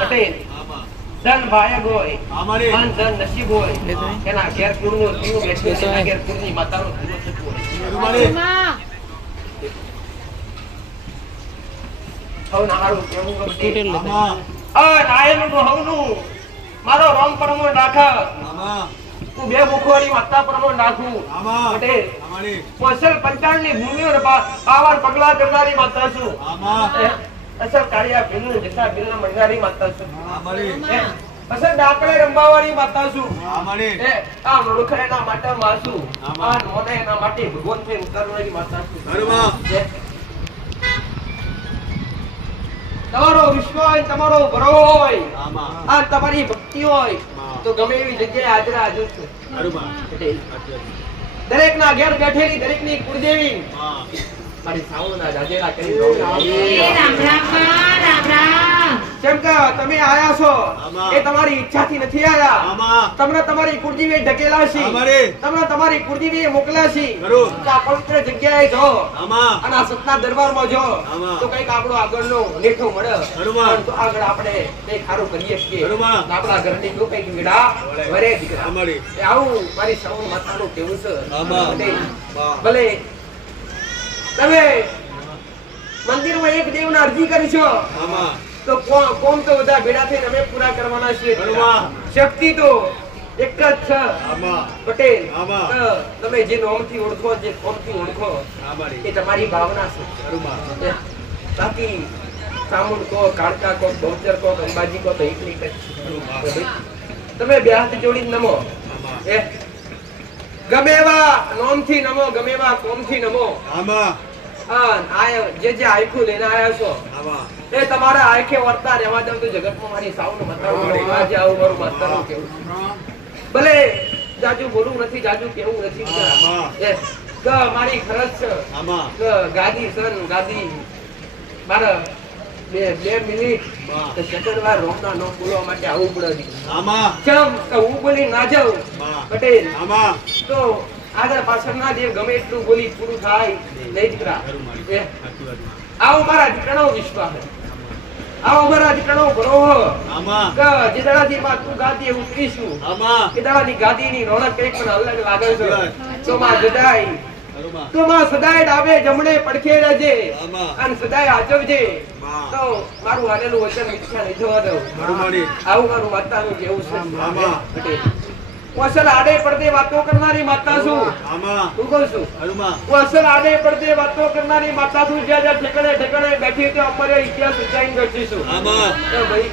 પટેલ ધન ભાયગ હોય અને ધન નસીબ હોય, એના ઘેર કુળનું દીવો બેઠો છે, એના ઘેર કુળની માતાનું દીવો થતું હોય. હવના હારું કેવું ગમશે. નાયણનું હવનું મારો રોમ પરમો નાખ, તું બે મુખવાળી માતા પરમો નાખું. પટેલ કોસલ પંચાળની ભૂમિ પાવર પગલા કરનારી માતા છું. અસર કાળિયા ભીલ જતા ભીલ મળનારી માતા છું. અસર ડાકડે રંબાવાળી માતા છું. આ મૂર્ખના માટે માસુ, આ મોને એના માટે ભગવાન છે ઉતરનારી માતા છું. તમારો વિશ્વાસ હોય, તમારો ભરો હોય, આ તમારી ભક્તિ હોય તો ગમે એવી જગ્યાએ હાજર હાજર છે. દરેક ના ઘેર બેઠેલી દરેક ની કુળદેવી મારી સાવના જાજેરા કરી દો. જય રામ રામ રામ રામ. કેમ કે તમે આયા છો એ તમારી ઈચ્છાથી નથી આયા. તમને તમારી કુળદેવીએ ઢકેલા છે, તમને તમારી કુળદેવીએ મોકલ્યા છે. આ પવિત્ર જગ્યાએ જો અને આ સતના દરબારમાં જો તો કઈક આપણો આગળનો લેખો મળે, તો આગળ આપણે કઈક સારું કરીએ છીએ. આપણા ઘરની જો કઈક વીડા વરે દીકરા. એ આવું મારી સૌ માતાનું કેવું છે. ભલે તમે મંદિરમાં એક દેવના અરજી કરી છો તો કોમ તો બધા ભેડા થઈને અમે પૂરા કરવાના છીએ. શક્તિ તો એક જ છે. પટેલ તમે જે નામથી ઓળખો, જે કોમથી ઓળખો, એ તમારી ભાવના છે. બાકી સામુંડ કો, કાળકા કો, બહુચર કો, અંબાજી કો તો એકલી જ છે. તમે બે હાથ જોડી નમો. ગમે એવા નામથી નમો, ગમે એવા કોમથી નમો. જે આયખું લઈને આયા છો એ તમારા આંખે વર્તા રહેવા દઉં તો જગતમાં મારી સાવનું મતાવું આજે આવું મારું માતાનું કેવું. ભલે જાજુ બોલવું નથી, જાજુ કેવું નથી. મારી ફરજ છે ગાદી સન ગાદી મારા બે મિનિટ સેકન્ડવાર રોમના નો બોલવા માટે આવવું પડે. ચમ કે હું બોલી ના જાઉં પટેલ તો આગળ પાછળ ના દેવ ગમે એટલું બોલી પૂરું થાય નહીં દીકરા. આવો મારા દીકરાનો વિશ્વાસ, આવો મારા દીકરાનો ભરોહો કે જે દાડાથી માં તું ગાદી ઉતરીશું એ દાડાની ગાદીની રોનક કઈક મને અલગ લાગે છે. તો માં જદાઈ તો માં સદાય ડાબે જમણે પડખે રહેજે અને સદાય હાજવજે. તો મારું હાલેલું વચન મિથ્યા નહીં થવા દઉં. આવું મારું માતાનું કેવું છે. કોસલ આડે પડદે વાતો કરનારી માતા છું. હું કહું છું કોસલ આડે પડદે વાતો કરનારી માતા છું. જ્યાં જ્યાં ઠેકાણે ઠેકાણે બેઠી તો અમારે ઇતિહાસ ઉચાઈને કરશીશું. ભાઈ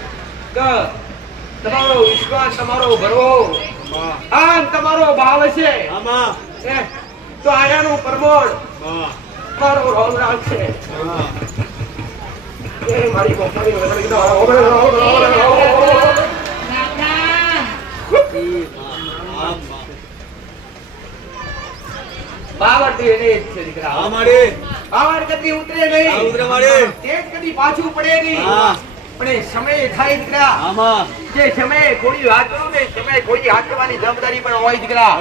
તમારો વિશ્વાસ, તમારો ભરવો આ તમારો ભાવ છે તો આયાનું પરમોણ મારો રોમ રાજ છે. મારી કોપરી બાવર એને જ છે દીકરા. બાવર કદી ઉતરે નહીં, તેજ કદી પાછું પડે નહીં. પણ એ સમય થાય દીકરા, જે સમય થોડી વાત કરું ને સમય થોડી હાથ કરવાની જવાબદારી પણ હોય દીકરા.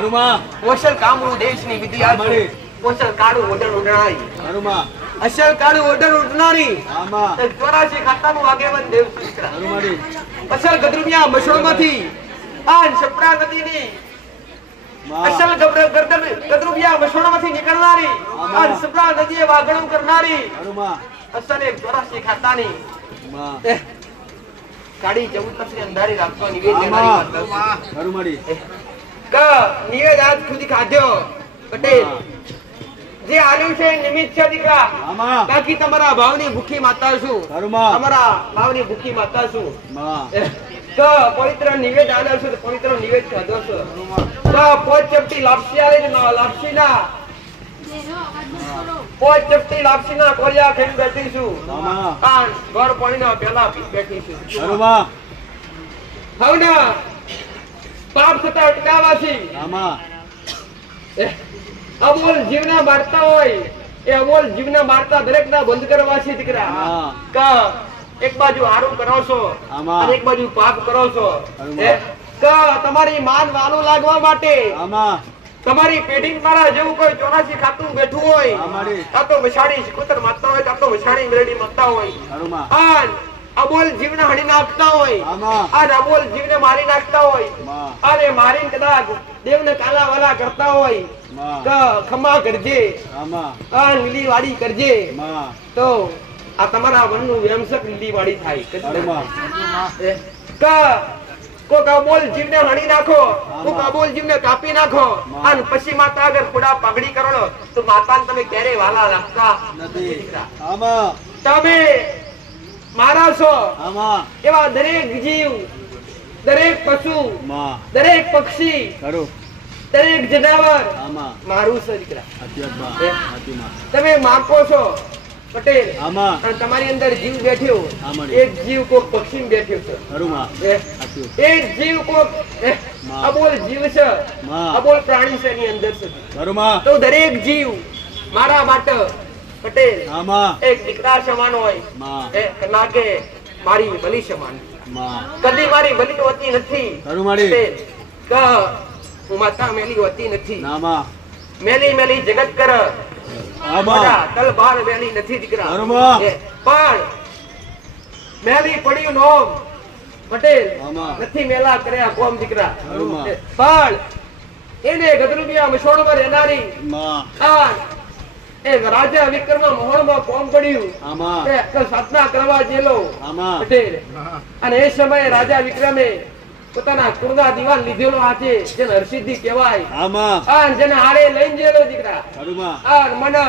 કૌશલ કામનું દેશની વિધિ આ છે. કૌશલ કાળું ઓઢણ ઉડનારી, અસલ કાળું ઓઢણ ઉડનારી 84 ખાતાનું આગેવાન દેવ છે દીકરા. અસલ ગદરુમિયા મસળમાંથી આ સપરા નદીની અસલ ગદરુમિયા મસળમાંથી નીકળનારી આ સપરા નદીએ વાગણું કરનારી અસલ 84 ખાતાની કાળી ચૌદસની અંધારી રાખવા નિવેદ લેનારી નિવેદ આજ સુધી ખાધ્યો પટેલ જે આલ્યું છે નિમિત્ત છે દીકરા. બાકી તમારા ભાવની ભૂખી માતા છું, તમારા ભાવની ભૂખી માતા છું. તો પવિત્ર નિવેદ આલ્યો છે, પવિત્ર નિવેદ ખાધો છે. તો પોચ ચપટી લાપસી આલે ને લાપસીના પોચ ચપટી લાપસીના કોળિયા ખાઈને બેઠી છું. આમાં કાન ઘર પાણીના પેલા પી બેઠી છું. બરોબર હવના પાપ થતા અટકાવાથી આમાં અમોલ જીવના મારતા હોય એ અમોલ જીવના મારતા દરેકના બંધ કરવાથી દીકરા. હા. કા એક બાજુ હારું કરો છો આમાં. અને એક બાજુ પાપ કરો છો. આમાં. કા તમારી માન વાલું લાગવા માટે આમાં તમારી પેઢી મારા જેવું કોઈ 84 ખાતું બેઠું હોય, અમારી. કાં તો વછાડી શિકોતર મારતા હોય, કાં તો વછાડી મેરડી મારતા હોય, બરોબર આન અમોલ જીવને હણી નાખતા હોય, આમાં. આન અમોલ જીવને મારી નાખતા હોય, માં અને મારીને કદાચ દેવને કાલાવાલા કરતા હોય માં કે ખમા કરજે, આમાં આ લીલી વાડી કરજે, માં તો આ તમારા મનનું વ્યમસક લીલી વાડી થાય. બરોબર કોક અમોલ જીવને હણી નાખો, કોક અમોલ જીવને કાપી નાખો, અને પછી માતા આગળ ખોડા પાઘડી કરો તો માતાને તમે ક્યારેય વાલા લાગતા નથી આમાં તમે મારા છો આમાં એવા દરેક જીવ, દરેક પશુ, માં દરેક પક્ષી, કરું દરેક જનાવર આમાં મારું છે દીકરા. હતીમાં હતીમાં તમે માગો છો પટેલ, આમાં અને તમારી અંદર જીવ બેઠ્યો, આમાં. એક જીવ કોક પક્ષી બેઠ્યો છે, કરુંમાં એ હતું એક જીવ કોક માં. અબોલ જીવ છે, માં. અબોલ પ્રાણી છે એની અંદર છે. કરુંમાં તો દરેક જીવ મારા માટે પટેલ આમાં એક દીકરા સમાન હોય, માં એ કનાકે મારી બલી સમાન. માં કદી મારી બલી હોતી નથી કરુંમાડી પટેલ, કે હું માતા મેલી હોતી નથી. નામાં મેલી મેલી જગત કર આમાં તલબાર મેલી નથી દીકરા. બરોબર. એ પણ મેલી પડ્યું નોમ પટેલ આમાં. નથી મેલા કર્યા કોમ દીકરા. બરોબર. એ પણ એને ગદરુબિયા મસોણમાં રહેનારી માં આ એ રાજા વિક્રમ મોહનમાં કોમ પડ્યું આમાં એ સાધના કરવા જેલો આમાં પટેલ. અને એ સમયે રાજા વિક્રમે પોતાના કુળના દીવાન લીધેલો હાથે જેને હરસિદ્ધિ કહેવાય, આમાં આ જેને હારે લઈને જેલો દીકરા. કરુંમાં આ મને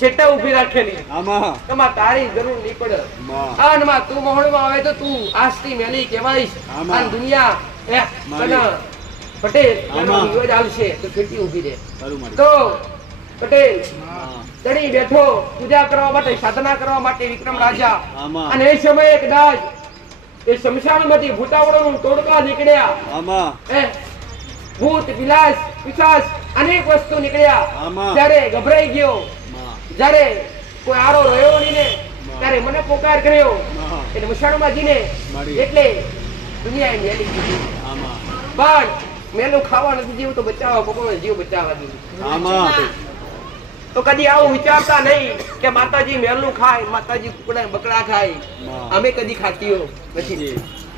છેટા ઊભી રાખેલી, આમાં તમાર તારી જરૂર નહીં પડે. માં આનમાં તું મોહણમાં આવે તો તું આજથી મેલી કહેવાઈશ. આમાં. આ દુનિયા મારી. તને પટેલ એનો આમાં. વિરોધ આવશે તો છેટી ઊભી રહે. કરુંમાડી તો પટેલ માં ચડી બેઠો પૂજા કરવા માટે, સાધના કરવા માટે વિક્રમ રાજા. આમાં. અને એ સમયે કદાચ એ શમશાનમાંથી ભૂતાવળોનું તોડકા નીકળ્યા. આમાં એ ભૂત વિલાસ પિશાચ અનેક વસ્તુ નીકળ્યા. આમાં. ત્યારે ગભરાઈ ગયો, માં જ્યારે કોઈ આરો રહ્યો નહીં ને ત્યારે મને પોકાર કર્યો માં એટલે મશાણમાં જઈને મારી. એટલે દુનિયાએ મેલી દીધી. આમાં પણ મેલું ખાવા નથી જીવ તો બચાવવા કોકોનો જીવ બચાવવા દીધું. આમાં તો કદી આવું વિચારતા નહીં કે માતાજી મેલું ખાય, માતાજી કુકડા બકડા ખાય. માં. અમે કદી ખાતીઓ નથી. જી.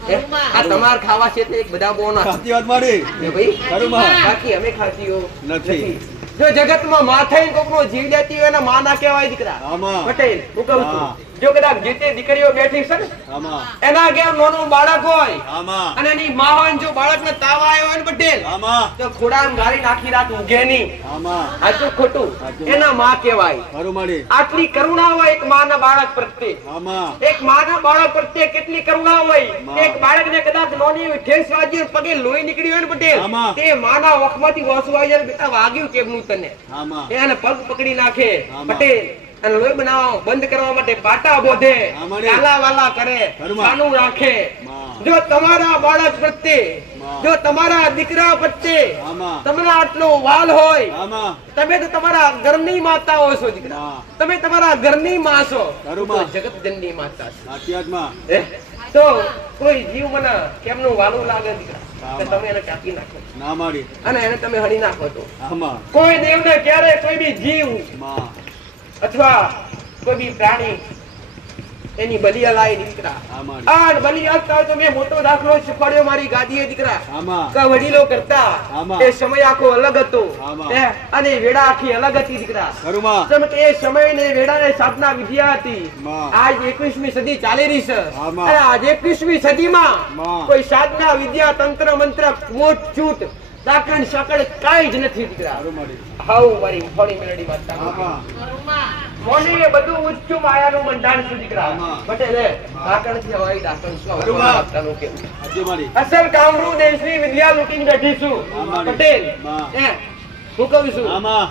હે? આ તમાર ખાવા છે તે એક બધા બોના સાચી વાત મારી છે ભાઈ. કરુંમાં બાકી અમે ખાતીઓ નથી. જો જગતમાં માથે કોકનો જીવ લેતી હોય ને માં ના કહેવાય દીકરા. આમાં પટેલ હું કહું છું, હા. જો કદાચ જીતે દીકરીઓ બેઠી છે ને આમાં એના ઘેર નાનું બાળક હોય આમાં અને એની માં હોય ને જો બાળકને તાવ આવ્યો હોય ને પટેલ આમાં તો ખોડામાં ગાળી નાખી રાત ઊંઘે નહીં. આમાં સાચું ખોટું? સાચું. એના માં કહેવાય. કરુંમાડી આટલી કરુણા હોય એક માના બાળક પ્રત્યે. આમાં એક માના બાળક પ્રત્યે કેટલી કરુણા હોય. માં. એક બાળકને કદાચ નાની એવી ઠેસ વાગી હોય, પગે લોહી નીકળી હોય ને પટેલ આમાં. તે માના વખમાંથી ઓસું આવી જાય, બેટા વાગ્યું કેમનું તને? આમાં એને પગ પકડી નાખે આમાં. પટેલ અને લોહી બનાવવા બંધ કરવા માટે પાટા બોધે, આમાંને. કાલા વાલા કરે, ઘરમાં. સાનું રાખે. માં. જો તમારા બાળક પ્રત્યે, માં. જો તમારા દીકરા પ્રત્યે આમાં તમને આટલો વાલ હોય, આમાં તમે તો તમારા ઘરની માતા હો છો દીકરા. માં. તમે તમારા ઘરની માં છો. ઘરમાં. તો જગતજનની માતા છો. સાચી વાતમાં હે? તો કોઈ જીવ મને કેમનું વાલું લાગે દીકરા આમાં. કે તમે એને કાપી નાખો ના મારી અને એને તમે હણી નાખો તો આમાં કોઈ દેવને ક્યારે કોઈ બી જીવ માં અથવા કોઈ બી પ્રાણી એની બલિયા લાય દીકરા. આમાં આ બલિ આપતા હોય તો મેં મોટો દાખલો શીખવાડ્યો મારી ગાદીએ દીકરા. આમાં કે વડીલો કરતા આમાં. એ સમય આખો અલગ હતો. આમાં. હે? અને વેડા આખી અલગ હતી દીકરા. કરુંમાં જેમ કે એ સમય ને વેડાને સાધના વિદ્યા હતી. માં. આજ 21મી સદી ચાલી રહી છે. આમાં. અને આજ 21મી સદીમાં માં. કોઈ સાધના વિદ્યા તંત્ર મંત્ર મોટ ચૂટ દાખલ સકળ કાંઈ જ નથી દીકરા. કરુંમાડી હાઉ મારી થોડી મેલડી વાતતા આમાં મોનીએ બધું ઊંચું માયાનું બંધાણ છે દીકરા. આમાં. પટેલ હે ઢાંકણથી હવાઈ ઢાંકણ શું બરોબર. આપતાનું કેવું? સાચી મારી અસલ કામરૂ દેશની વિદ્યા લૂંટીને બેઠી છું. આમાં. પટેલ માં. હે હું કહું છું આમાં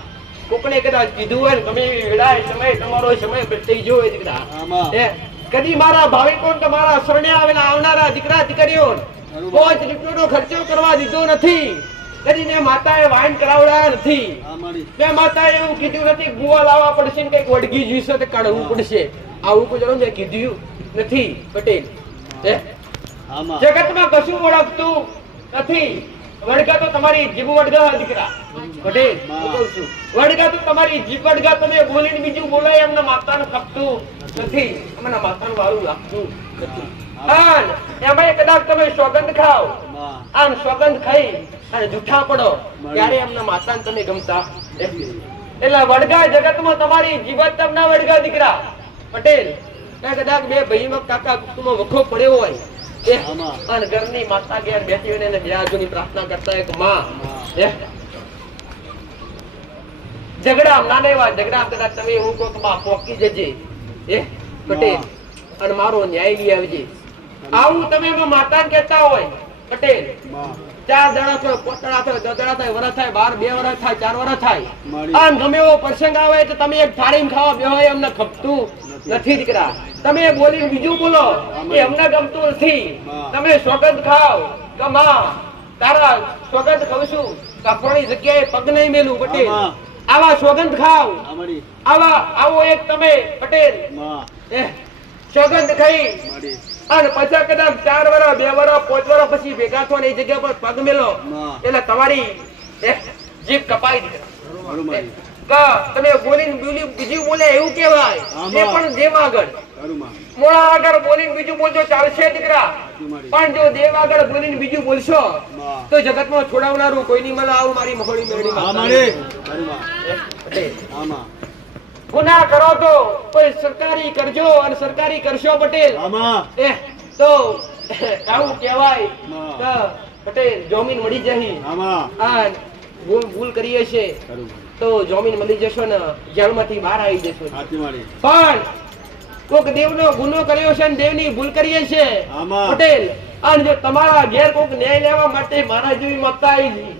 કોકને કદાચ કીધું હોય ને તમે વેળાએ સમય તમારો સમય બદલાઈ ગયો હોય દીકરા આમાં. કદી મારા ભાવિકો તમારા શરણે આવેલા આવનારા દીકરા દીકરીઓ 5 રૂપિયાનો ખર્ચો કરવા દીધો નથી. કદી ને માતાએ વાઈન કરાવડાયા નથી. આમાડી. બે માતાએ એવું કીધું નથી ગુવા લાવવા પડશે ને કઈક વડગી જોઈશે તો કાઢવું પડશે. આવું કોઈ જણો મેં કીધું નથી પટેલ. આમાં. જગતમાં કશું ઓળખતું નથી. વડગા તો તમારી જીભ વડગા દીકરા પટેલ. હું કહું છું વડગા તો તમારી જીભ વડગા. તમે બોલીને બીજું બોલાય એમના માતાને ખપતું નથી. એમના માતાનું વાળું લાગતું નથી. અને એમાં કદાચ તમે સોગંદ ખાઓ માં. આમ સોગંદ ખાઈ અને જૂઠા પડો ત્યારે એમના માતાને તમે ગમતા નથી. એટલે વડગા જગતમાં તમારી જીવત તમને વડગા દીકરા પટેલ. કદાચ બે ભાઈમાં કાકા કુટુંબમાં વખો પડ્યો હોય અને ઘરની માતા ઘેર બેઠી હોય ને બે હાથોની પ્રાર્થના કરતા હોય કે માં ઝઘડા નાના એવા ઝઘડા કદાચ તમે એવું કહો કે માં પોકી જજે પટેલ અને મારો ન્યાય લઈ આવજે. આવું તમે માતા કહેતા હોય પટેલ. 4 દાડા થાય 5 દાડા થાય 10 દાડા થાય વરસ થાય 12 2 વરસ થાય 4 વરસ થાય અને ગમે એવો પ્રસંગ આવે તો તમે એક થાળીમાં ખાવા બેહો એમને ખપતું નથી દીકરા. તમે બોલીને બીજું બોલો એ અમને ગમતું નથી. તમે સોગંદ ખાઓ કે માં તારા સોગંદ ખાઉં છું કફોની જગ્યાએ પગ નહીં મેલું પટેલ. આવા સોગંદ ખાઓ. આવો એક તમે પટેલ સોગંદ ખાઈ અને પછી કદાચ 4 વર્ષ 2 વર્ષ 5 વર્ષ પછી ભેગા થો ને એ જગ્યા પર પગ મેલો એટલે તમારી જીભ કપાઈ દીકરા. તમે બોલીને બીજું બોલે એવું કહેવાય એ પણ દેવ આગળ. મોળા આગળ બોલીને બીજું બોલજો ચાલશે દીકરા. પણ જો દેવ આગળ બોલીને બીજું બોલશો તો જગતમાં છોડાવનારું કોઈ નહીં મળે. આવું મારી મહોળી મેળવી ગુનાહ કરો તો કોઈ સરકારી કરજો અને સરકારી કરશો પટેલ તો આવું કહેવાય કે પટેલ જમીન મળી જહી. આ ભૂલ કરીએ છે તો જમીન મળી જશો ને જેલમાંથી બહાર આવી જશો. પણ કોક દેવનો ગુનો કર્યો છે ને દેવની ભૂલ કરીએ છે પટેલ અને જો તમારા ઘેર કોક ન્યાય લેવા માટે મારા જેવી માતા આવી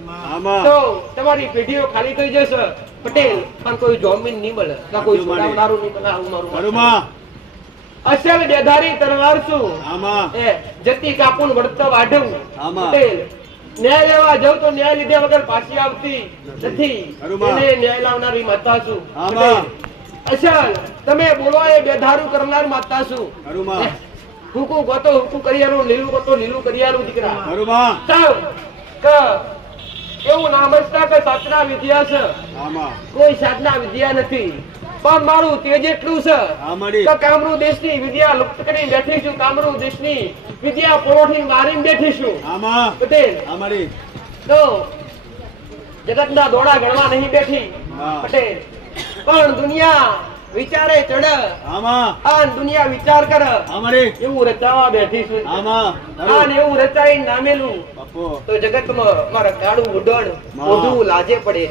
તો તમારી પેઢીઓ ખાલી થઈ જશે પટેલ. પણ કોઈ જમીન નહીં મળે કોઈ છોડાવનારું નહીં મળે. આવું મારું અસલ બેધારી તલવાર છું જતી કાપુન વળતો વાઢું પટેલ. ન્યાય લેવા જાઉં તો ન્યાય લીધા વગર પાછી આવતી નથી. એને ન્યાય લાવનારી માતા છું અસલ. તમે બોલો એ બેધારું કરનાર માતા છું. હુકુ ગોતો હુકુ કરિયાલું લીલું ગોતો લીલું કરિયાલું દીકરા. ચાલ કે એવું ના સમજતા કે સાચના વિદ્યા છે. કોઈ સાચના વિદ્યા નથી. પણ મારું તેજ એટલું છે કે કામરૂ દેશની વિદ્યા લુપ્ત કરી બેઠી છું. કામરૂ દેશની વિદ્યા પોરોઠી મારીને બેઠી છું પટેલ. તો જગતના દોડા ગણવા નહીં બેઠી પટેલ. પણ દુનિયા વિચારે ચડ અને દુનિયા વિચાર કરે એવું રચાવા બેઠી છું. અને એવું રચાઈ નામેલું તો જગતમાં મારા કાળું ઉડણ મોઢું લાજે પડે.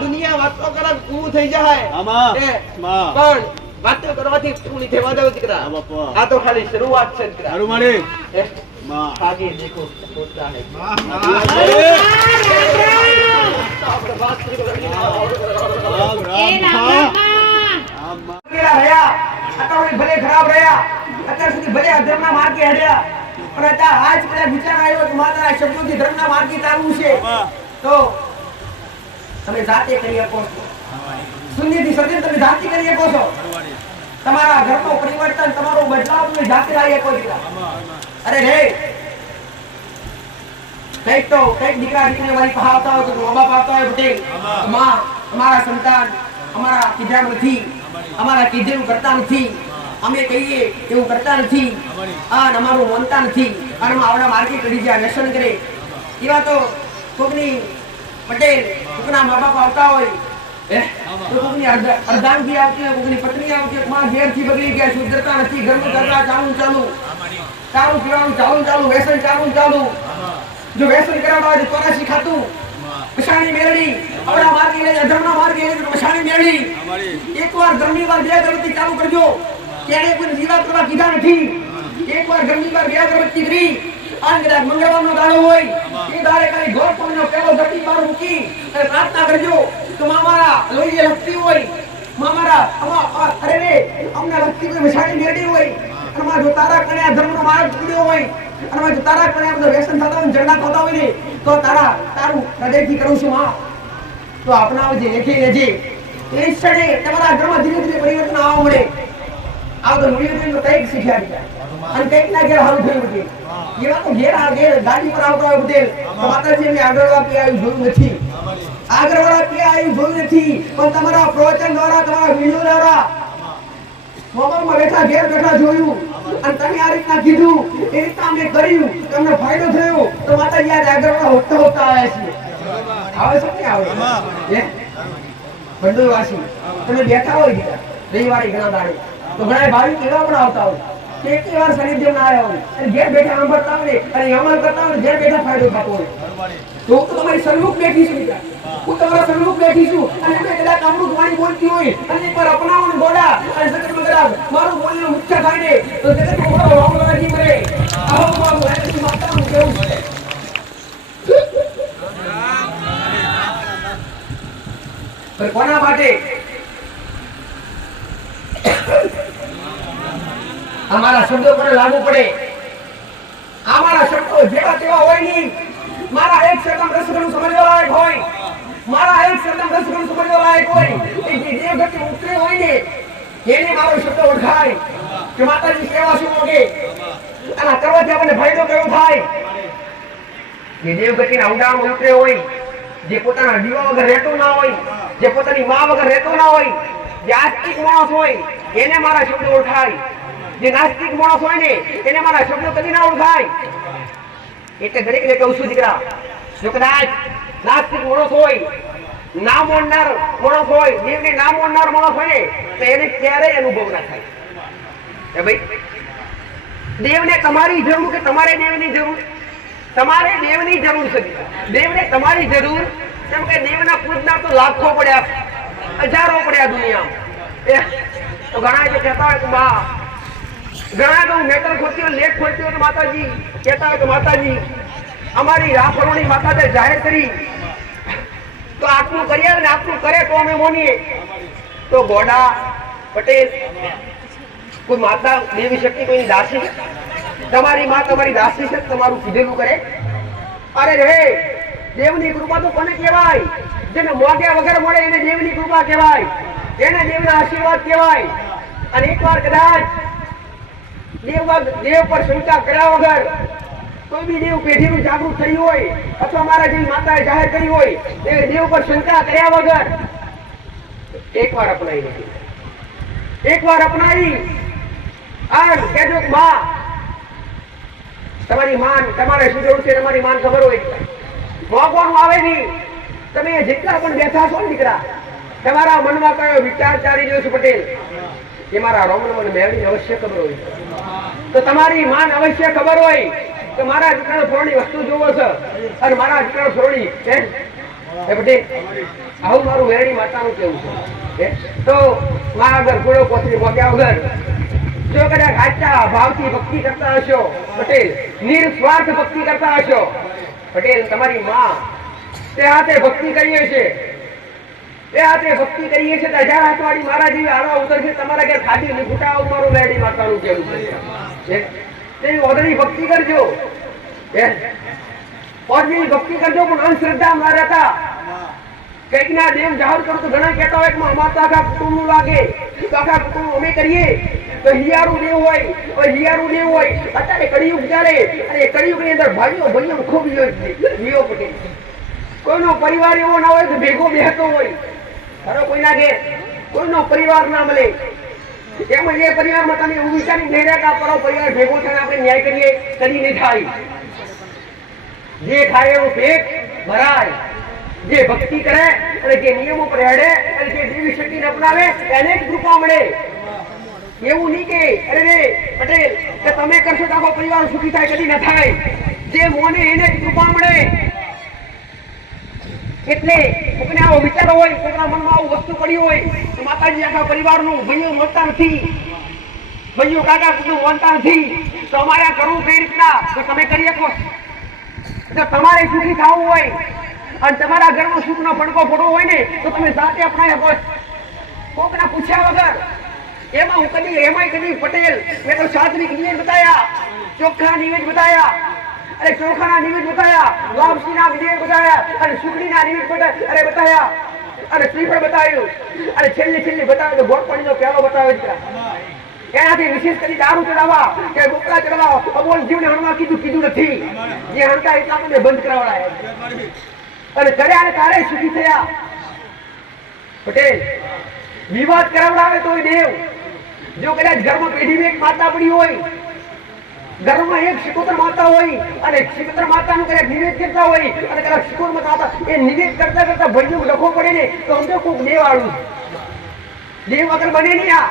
દુનિયા વાતો કરે પૂરું થઈ જાય પણ વાતો કરવાથી પૂરું નહીં થવા દઉં દીકરા. આ તો ખાલી શરૂઆત છે દીકરા. આગે દેખો હોતા હૈ. ભલે ખરાબ રહ્યા અત્યાર સુધી ભલે અધર્મના માર્ગે હેડ્યા પણ અત્યારે આજ પેલા વિચાર આવ્યો કે મારા શબ્દોથી ધર્મના માર્ગે ચાલવું છે તો તમે જાતે કરી શકો છો. શૂન્યથી સર્જન તમે જાતે કરી શકો છો. તમારા ઘરનું પરિવર્તન તમારો બદલાવ તમે જાતે લાવી શકો છો. અરે રે કઈક દીકરા દીકરીઓ મારી પાસે આવતા હોય તો મા બાપ આવતા હોય પટેલ માં અમારા સંતાન અમારા કીધા નથી. અમારા કીધેલું કરતા નથી. અમે કહીએ એવું કરતા નથી અને અમારું માનતા નથી અને આવડા માર્ગે કરી જાય વ્યસન કરે. એવા તો કોકની પટેલ કોકના મા બાપ આવતા હોય તો કોકની અર્ધાંગી આવતી હોય કોકની પત્ની આવતી હોય માં ઘેરથી બગડી ગયા શુદ્ધતા નથી. ઘરનું કરતા ચાલુ પીવાનું ચાલુ વ્યસન ચાલુ. જો વ્યસન કરવા હોય તો તોરાશી ખાતું મશાણી મેળવી આવડા માર્ગે લઈ અધર્મના માર્ગે લઈ મશાણી મેળવી. એકવાર ઘરની વાર 2 અગરબત્તી ચાલુ કરજો. ક્યારે કોઈ દીવા કરવા કીધા નથી. એકવાર ઘરની વાર 2 અગરબત્તી કરી આ કદાચ મંગળવારનો દાડો હોય એ દાડે કઈ ગોળ પાણીનો પેલો ધરતી પર મૂકી અને પ્રાર્થના કરજો કે મારા લોહીએ લખતી હોય મારા અરે રે અમને લખતી કોઈ મશાળી મેળી હોય અને જો તારા કણે આ ધર્મનો માર્ગ પકડ્યો હોય અને જો તારા કણે આ બધું વ્યસન થતા હોય ઝઘડા થતા હોય ને તો તારું હૃદયથી કરું છું માં તો અપનાવજે લેખી લેજે એ ક્ષણે તમારા ઘરમાં ધીરે ધીરે પરિવર્તન આવવા મળે આ તો મૂલ્ય તો કઈક શીખ્યા અને કઈક ના ઘેર હારું થયું છે એવા તો ઘેર ગાડી પર આવતો હોય બુટેલ તો માતાજી એમને આગળવા કે આવ્યું જોયું નથી આગળવાળા કે આવ્યું જોયું નથી પણ તમારા પ્રવચન દ્વારા તમારા વિડીયો દ્વારા મોબાઈલમાં બેઠા ઘેર બેઠા જોયું અને તમે આ રીતના કીધું એ રીતના અમે કર્યું તમને ફાયદો થયો તો માતાજી આજ આગળવાળા હોતા હોતા આવ્યા છે આવે છે કે આવે બંડોવાસી તમે બેઠા હોય દીકરા રવિવારે ઘણા દાડે તો ઘણા ભાવિક એવા પણ આવતા હોય એક વાર સાનિધ્ય ના આવ્યા હોય અને ઘેર બેઠા સાંભળતા હોય અને અમલ કરતા હોય ઘેર બેઠા ફાયદો થતો હોય તો હું તમારી સન્મુખ બેઠી છું દીકરા હું તમારા સન્મુખ બેઠી છું અને તમે કદાચ અમૃત વાણી બોલતી હોય અને પર અપનાવો ને ગોડા અને જગતમાં કદાચ મારું બોલનું મુખ્ય થાય ને તો જગતમાં મારો રોંગ લાગી મરે આવો બાબુ એની માતાનું કેવું છે પર કોના માટે અમારા શબ્દો પર લાગુ પડે અમારા શબ્દો જેવા તેવા હોય નહીં મારા એક શબ્દ રસગણું સમજવા લાયક હોય મારા એક શબ્દ રસગણું સમજવા લાયક હોય એ જે વ્યક્તિ ઉતરે હોય ને એને મારો શબ્દ ઓળખાય કે માતાજી સેવા શું મોગે અને કરવાથી આપણને ફાયદો કયો થાય જે દેવગતિના ઊંડાણમાં ઉતરે હોય જે પોતાના દીવા વગર રહેતો ના હોય જે પોતાની માં વગર રહેતો ના હોય જે આસ્તિક માણસ હોય એને મારા શબ્દ ઓળખાય જે નાસ્તિક માણસ હોય ને એને મારા શબ્દો કદી ના ઓળખાય એટલે દરેકને કહું છું દીકરા જો કદાચ નાસ્તિક માણસ હોય ના માનનાર માણસ હોય દેવને ના માનનાર માણસ હોય ને તો એને ક્યારેય અનુભવ ના થાય એ ભાઈ દેવને તમારી જરૂર કે તમારે દેવની જરૂર તમારે દેવની જરૂર છે દેવને તમારી જરૂર કેમ કે દેવના પૂજના તો લાખો પડ્યા હજારો પડ્યા દુનિયામાં તો ઘણા જે કહેતા હોય કે બા ઘણા તો મેટર ખોટી હોય લેખ ખોટી હોય તો માતાજી કહેતા હોય કે માતાજી અમારી રાફરોની માતાએ જાહેર કરી તો આટલું કરીએ ને આટલું કરે તો અમે મોનીએ તો ગોડા પટેલ કોઈ માતા દેવી શક્તિ કોઈની દાસી તમારી માં તમારી દાસી છે તમારું કીધેલું કરે અરે રે દેવની કૃપા તો કોને કહેવાય જેને મોગ્યા વગર મળે એને દેવની કૃપા કહેવાય એને દેવના આશીર્વાદ કહેવાય અને એકવાર કદાચ દેવ પર શંકા કર્યા વગર કોઈ બી દેવ પેઢીનું જાગૃત થયું હોય અથવા મારા જેવી માતાએ જાહેર કરી હોય એ દેવ પર શંકા કર્યા વગર એકવાર અપનાવી નથી એકવાર અપનાવી આ કહેજો માં તમારી માન તમારે શું જરૂર છે તમારી માન ખબર હોય મોગવાનું આવે નહીં તમે જેટલા પણ બેઠા છો ને દીકરા તમારા મનમાં કયો વિચાર ચાલી રહ્યો છે પટેલ એ મારા રોમન મેળવી અવશ્ય ખબર હોય તો તમારી માન અવશ્ય ખબર હોય કે મારા દીકરાનો ફોરણી વસ્તુ જોવો છે અને મારા દીકરાનો ફોરણી એ પટેલ આવું મારું મેળવી માતાનું કેવું છે તો માં આગળ ઘોડો પોતરી મોગ્યા વગર જો કદાચ સાચા ભાવથી ભક્તિ કરતા હશો પટેલ નિર્સ્વાર્થ ભક્તિ કરતા હશો પટેલ તમારી માં તે હાથે ભક્તિ કરીએ છે એ હાથે ભક્તિ કરીએ છે 1000 હાથવાળી મારા જેવી આવા ઉતરશે તમારા ઘેર ખાધી નહીં ફૂટાવ મારું મેડી માતાનું કેવું છે તે ઓદળી ભક્તિ કરજો ઓદળી ભક્તિ કરજો પણ અંધશ્રદ્ધા ના રહેતા કઈક ના દેવ જાહેર કરો તો ઘણા કહેતા હોય કે અમારા આખા કુટુંબ નું લાગે તો આખા કુટુંબ અમે કરીએ તો હિયારું દેવ હોય અત્યારે કળિયુગ ચાલે અને કળિયુગ ની અંદર ભાઈઓ ખૂબ વિયો પટે કોઈનો પરિવાર એવો ના હોય તો ભેગો બેહતો હોય ખરો કોઈના ઘેર કોઈનો પરિવાર ના મળે એમ એ પરિવારમાં તમે એવું વિચારી નહીં રહ્યા કે પરિવાર ભેગો થઈને આપણે ન્યાય કરીએ કદી નહીં થાય જે ખાય એવું પેટ ભરાય જે ભક્તિ કરે અને જે નિયમો પર હેડે અને જે દેવી શક્તિને અપનાવે એને જ કૃપા મળે એવું નહીં કે અરે પટેલ કે તમે કરશો તો આખો પરિવાર સુખી થાય કદી ન થાય જે મોને એને જ કૃપા મળે એટલે કોઈને આવો વિચારો હોય કોઈના મનમાં આવું વસ્તુ પડી હોય તો માતાજી આખા પરિવારનું ભાઈઓ મળતા નથી ભાઈઓ કાકા કુટુંબ માનતા નથી તો અમારે આ કરવું કઈ રીતના તો તમે કરી શકો. જો તમારે સુખી થવું હોય અને તમારા ઘરમાં સુખનો ફણકો ફોડવો હોય ને તો તમે જાતે અપનાવી શકો. કોકના પૂછ્યા વગર એમાં કદી પટેલ મેં તો સાત્વિક નિવેદ બતાયા, ચોખ્ખા નિવેદ બતાયા, અરે ચોખાના નિવેદ બતાયા, લાપસીના નિવેદ બતાયા, અને સુખડીના નિવેદ બતાયા, અને શ્રીફળ બતાવ્યું, અને છેલ્લે બતાવ્યું તો ગોળ પાણીનો પ્યાલો બતાવ્યો દીકરા. એનાથી વિશેષ કરી દારૂ ચડાવવા કે બોકડા ચડાવવા અબોલ જીવને હણવા કીધું નથી. જે હણતા એટલા મને બંધ કરાવડાય અને કર્યા ને તારે સુખી થયા. પટેલ વિવાદ કરાવડાવે તોય દેવ. જો કદાચ ઘરમાં પેઢીમાં એક માતા પડી હોય, ઘરમાં એક શિકોતર માતા હોય અને શિકોતર માતાનું કદાચ નિવેદ કરતા હોય અને કદાચ શિકોતર માતા એ નિવેદ કરતા ભજનું લખવો પડે ને તો સમજો કોઈક દેવ આડું. દેવ વગર બને નહીં. આ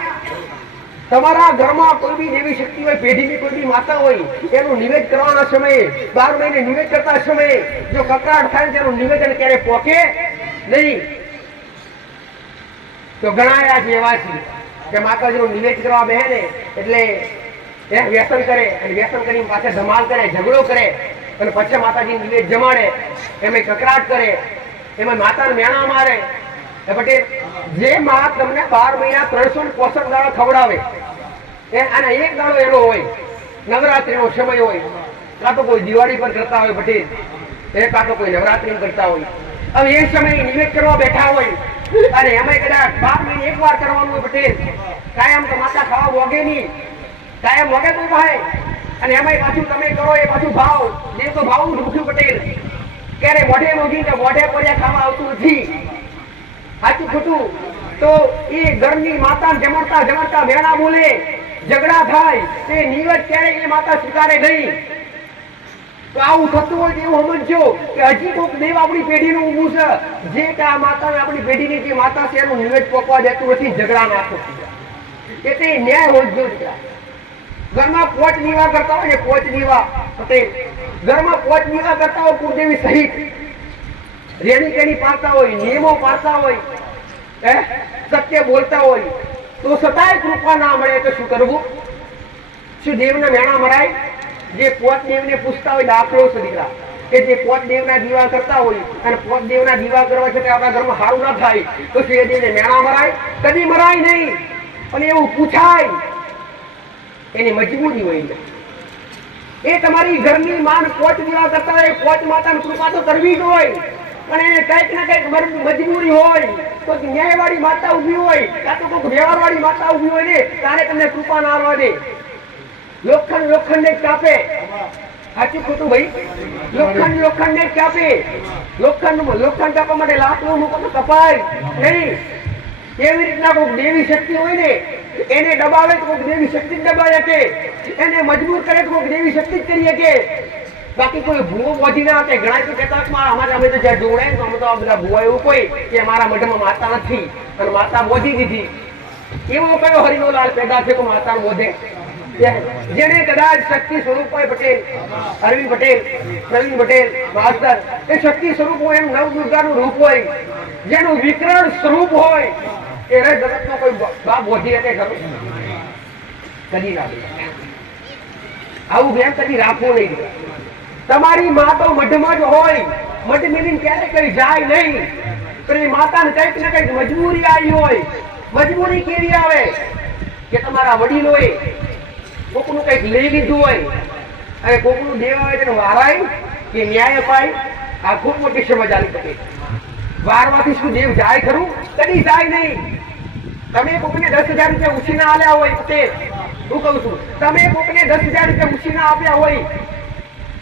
તમારા ઘરમાં કોઈ બી દેવી શક્તિ હોય, પેઢીની કોઈ બી માતા હોય, એનું નિવેદ કરવાના સમયે 12 મહિને નિવેદ કરતા સમયે જો કકડાટ થાય તેનું નિવેદન ક્યારે પોકે નહીં. તો ઘણા આ જેવા છે કે માતાજીનું નિવેદ કરવા બેહે ને એટલે વ્યસન કરે અને વ્યસન કરીને પાછા ધમાલ કરે, ઝઘડો કરે અને પછી માતાજી નિવેદ જમાડે, એમાં કકડાટ કરે, એમાં માતાને મેણા મારે. પટેલ જે માં તમને 12 મહિના 365 દાડા ખવડાવે અને એક દાડો એનો હોય નવરાત્રીનો સમય હોય, કાં તો કોઈ દિવાળી પર કરતા હોય પટેલ, કાં તો કોઈ નવરાત્રી કરતા હોય. હવે એ સમયે નિવેદ કરવા બેઠા હોય અને એમાં કદાચ 12 મહિને એકવાર કરવાનું હોય પટેલ. કાયમ તો માતા ખાવા વગે નહીં, કાયમ વગે તો ભાઈ. અને એમાં પાછું તમે કરો એ પાછું ભાવ જે તો ભાવનું ભૂખ્યું પટેલ. ક્યારે મોઢે મોગી કે મોઢે પડ્યા ખાવા આવતું નથી. સાચું ખોટું તો એ ઘરની માતા જમાડતા વેણા બોલે, ઝઘડા થાય, તે નિવેદ ક્યારે એ માતા સ્વીકારે નહીં. તો આવું થતું હોય તો એવું સમજો કે હજી કોઈક દેવ આપણી પેઢીનું ઊભું છે જે કે આ માતા આપણી પેઢીની જે માતા છે એનું નિવેદ પોકવા દેતું નથી, ઝઘડા ના થતું. એટલે ન્યાય હોય જો ઘરમાં પોચ દીવા કરતા હોય ને પોચ દીવા પટેલ ઘરમાં પોચ દીવા કરતા હોય કુળદેવી સહિત રેણી કેણી પાડતા હોય, નિયમો પાડતા હોય, સત્ય બોલતા હોય તો છતાંય કૃપા ના મળે તો શું કરવું? શું દેવના મેણા મરાય? જે પોચ દેવને પૂછતા હોય દાખલો છે દીકરા કે જે પોચ દેવના દીવા કરતા હોય અને પોચ દેવના દીવા કરવા છતાં આપણા ઘરમાં સારું ના થાય તો શું એ દેવને મેણા મરાય? કદી મરાય નહીં. અને એવું પૂછાય એની મજબૂરી હોય. એ તમારી ઘરની માન પોચ દીવા કરતા હોય, પોચ માતાની કૃપા તો કરવી જ હોય, પણ એને કઈક ને કઈક મજબૂરી હોય, કોઈક ન્યાયવાળી માતા ઉભી હોય, કાં તો કોઈક વ્યવહારવાળી માતા ઉભી હોય ને તારે તમને કૃપા ના આવવા દે. લોખંડ ને કાપે. સાચું ખોટું ભાઈ? લોખંડ ને કાપે. લોખંડ કાપવા માટે લાકડું મૂકો તો કપાય નહીં. એવી રીતના કોઈક દેવી શક્તિ હોય ને એને દબાવે તો કોઈક દેવી શક્તિ જ દબાવી શકે, એને મજબૂર કરે તો કોઈક દેવી શક્તિ જ કરી શકે. બાકી કોઈ ભૂવો બોધી ના આવે. ઘણા તો કહેતા અમારે અમે તો જ્યાં જોડાય તો અમે તો આ બધા ભૂવા એવું કોઈ કે અમારા મઢમાં માતા નથી અને માતા બોધી દીધી. એવો કયો હરિનો લાલ પેદા છે કે માતા બોધે? જેને કદાચ શક્તિ સ્વરૂપ હોય પટેલ, અરવિંદ પટેલ, પ્રવીણ પટેલ, માસ્ટર, એ શક્તિ સ્વરૂપ હોય, એનું નવદુર્ગાનું રૂપ હોય, જેનું વિકરણ સ્વરૂપ હોય એ જગતનો કોઈ બાપ બોધી એટલે ખરું કદી ના. આવું જ્ઞાન કદી રાખવું નહીં. તમારી મા તો મઢમાં જ હોય, મઢ મિલીને ક્યારે કઈ જાય નહીં. પણ એ માતાને કઈક ને કઈક મજબૂરી આવી હોય. મજબૂરી કેવી આવે કે તમારા વડીલોએ કોકનું કઈક લઈ લીધું હોય અને કોકનું દેવા હોય તેને વારાય કે ન્યાય અપાય. આ ખૂબ મોટી સમજ આવી શકે. વારવાથી શું દેવ જાય ખરું? કદી જાય નહીં. તમે કોકને 10,000 રૂપિયા ઉછીના આલ્યા હોય તે હું કહું છું, તમે કોકને 10,000 રૂપિયા ઉછીના આપ્યા હોય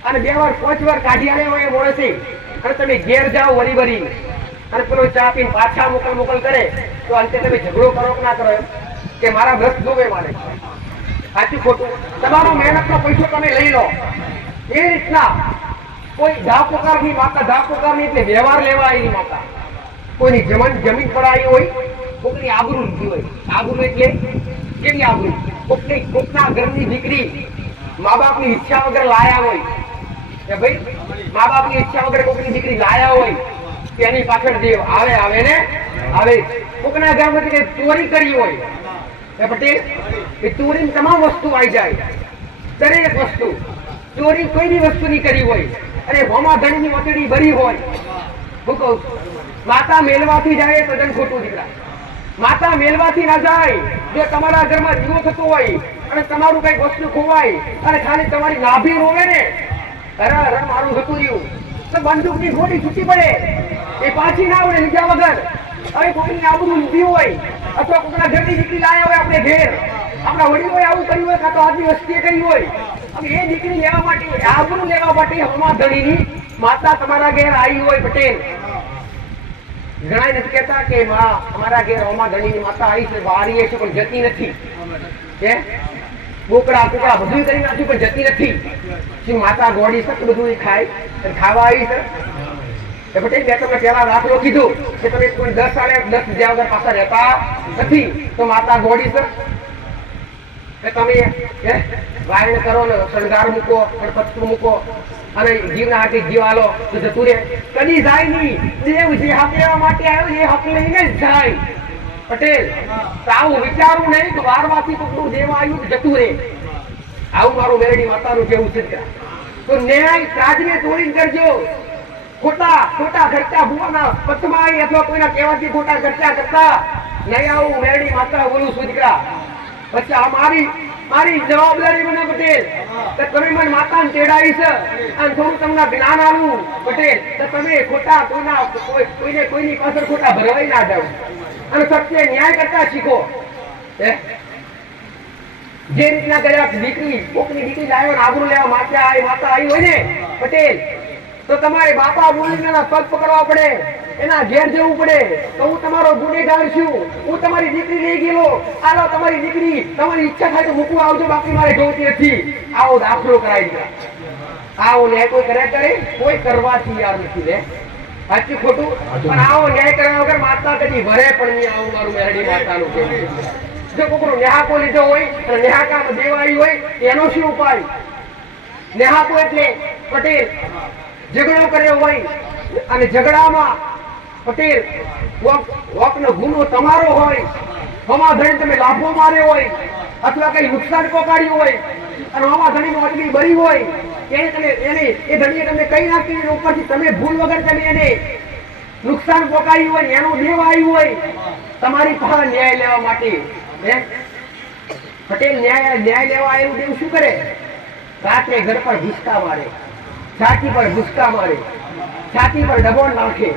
અને 2 વાર 5 વાર કાઢી આલ્યા હોય એ મોડેથી અને તમે ઘેર જાઓ વરી અને પેલો ચા પીને પાછા મોકલ કરે તો અંતે તમે ઝઘડો કરો કે ના કરો કે મારા વ્રત જોવે મારે? સાચું ખોટું? તમારો મહેનતનો પૈસો તમે લઈ લો. એ રીતના કોઈ ધાપોકારની માતા, ધાપોકારની એટલે વ્યવહાર લેવા આવી માતા, કોઈની જમીન પડાવી હોય, કોકની આબરૂ લીધી હોય. આબરૂ એટલે કેવી આબરૂ? કોકના ઘરની દીકરી મા બાપની ઈચ્છા વગર લાયા હોય કે ભાઈ મા બાપની ઈચ્છા વગર કોકની દીકરી લાયા હોય કે એની પાછળ દેવ આવે ને આવે. કોકના ઘરમાંથી ચોરી કરી હોય પટેલ, એ ચોરીની તમામ વસ્તુ આવી જાય. દરેક વસ્તુ ચોરી કોઈની વસ્તુની કરી હોય અને હોમા ધણીની વતડી ભરી હોય, હું કહું છું, માતા મેલવાથી જાય તો તદ્દન ખોટું દીકરા. માતા મેલવાથી ના જાય. જો તમારા ઘરમાં દીવો થતો હોય અને તમારું કઈક વસ્તુ ખોવાય અને ખાલી તમારી નાભી રોવે ને, અરે મારું જતું રહ્યું, તો બંદૂકની ગોળી છૂટી પડે, એ પાછી ના આવડે લીધા વગર. હવે કોઈની આબરૂ લીધી હોય અથવા કોઈના ઘરની દીકરી લાયા હોય આપણે ઘેર, આપણા વડીલોએ આવું કર્યું હોય કાં તો આજની વસ્તીએ કરી હોય, હવે એ દીકરી લેવા માટે, આબરૂ લેવા માટે હોમા ધણીની માતા તમારા ઘેર આવી હોય પટેલ. ઘણા નથી કહેતા કે માં અમારા ઘેર હોમા ધણીની માતા આવી છે, બારીએ છે પણ જતી નથી, કે બોકડા કુકડા બધું કરી નાખ્યું પણ જતી નથી. શું માતા ગોળી છે બધું ખાય અને ખાવા આવી છે? એ પટેલ મેં તમને પહેલા દાખલો કીધું કે તમે કોઈ 10 સાલે 10 જ્યાં વગર પાછા રહેતા નથી, તો માતા ગોળી છે કે તમે વાયણ કરો ને શણગાર મૂકો, ગણપતિ મૂકો અને જીવના હાથે જીવાલો તો જતું રહે? કદી જાય નહીં. દેવ જે હક લેવા માટે આવ્યો એ હક લઈને જ જાય પટેલ. તો આવું વિચારવું નહીં કે વારમાંથી કોકનું દેવ આવ્યું જતું રહે. આવું મારું મેરડી માતાનું કેવું છે. તો ન્યાય કાજને તોડીને કરજો. ખોટા ખર્ચા ભૂવાના પથમાં અથવા કોઈના કહેવાથી ખોટા ખર્ચા કરતા નહીં. આવું મેરડી માતા બોલું છું દીકરા. પછી આ મારી જવાબદારી બને પટેલ કે તમે મને માતાને તેડાવી છે અને થોડું તમને જ્ઞાન આવું પટેલ, તો તમે ખોટા કોઈની પાછળ ખોટા ભરવાઈ ના જાવ અને સત્ય ન્યાય કરતા શીખો. જે રીતના કદાચ દીકરી કોકની દીકરી લાવ્યો ને આબરૂ લેવા માતા આવી હોય ને પટેલ, તો તમારે બાપા બોલીને એના પગ પકડવા પડે, એના ઘેર જવું પડે. તો હું તમારો ગુનેગાર છું, હું તમારી દીકરી લઈ ગયેલો, આલો તમારી દીકરી, તમારી ઈચ્છા થાય તો મૂકવા આવજો, બાકી મારે જોતી નથી. આવો દાખલો કરાવી દે. આવો ન્યાય કોઈ કરે કોઈ કરવા તૈયાર નથી લે. સાચું ખોટું? પણ આવો ન્યાય કરવા વગર માતા કદી વરે પણ નહીં. આવું મારું મેરડી માતાનું કહેવું. જો કોકનો નેહાકો લીધો હોય અને નેહાકા દેવાઈ હોય એનો શું ઉપાય? નેહાકો એટલે પટેલ ઝઘડો કર્યો હોય અને ઝઘડામાં પટેલ વોકનો ગુનો તમારો હોય, હોમા ધણી તમે લાભો માર્યો હોય અથવા કઈ નુકસાન પહોંચાડ્યું હોય અને હોમા ધણીનો અટકી બરી હોય, એ ધણીએ તમને કઈ નાખી ઉપરથી તમે ભૂલ વગર તમે એને નુકસાન પહોંચાડ્યું હોય, એનો દેવ આવ્યું હોય તમારી પાસે ન્યાય લેવા માટે. પટેલ ન્યાય લેવા આવ્યું દેવ શું કરે? રાત્રે ઘર પર ભૂસકા મારે, છાતી પર ભૂસકા મારે, છાતી પર ડબોળ નાખે,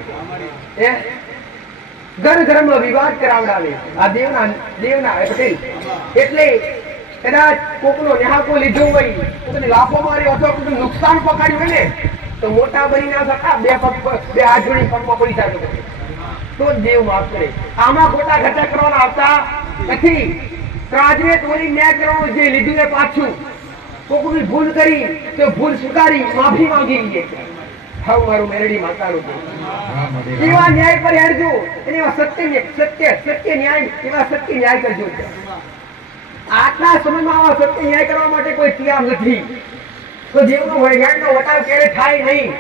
ઘરમાં વિવાદ કરાવડાવે. આ દેવના પટેલ. એટલે કદાચ કોકનો નેહાકો લીધો હોય, કોકને લાફો માર્યો અથવા કોકને નુકસાન પકડ્યું હોય ને, તો મોટા બની ના થતા બે હાથ જોડી પગમાં પડી જાય તો જ દેવ માફ કરે. આમાં ખોટા ખર્ચા કરવાના આવતા નથી. ત્રાજવે તોડી ન્યાય કરવાનો, જે લીધું એ પાછું. કોકની ભૂલ કરી તો ભૂલ સ્વીકારી માફી માંગી લઈએ. હવે મારું મેરડી માતાનું એવા ન્યાય પર હેડજો, એવા સત્ય ન્યાય, એવા સત્ય ન્યાય કરજો. આટલા સમયમાં આવા સત્ય ન્યાય કરવા માટે કોઈ તૈયાર નથી. તો દેવનો જ્ઞાનનો વટાવ ક્યારે થાય નહીં.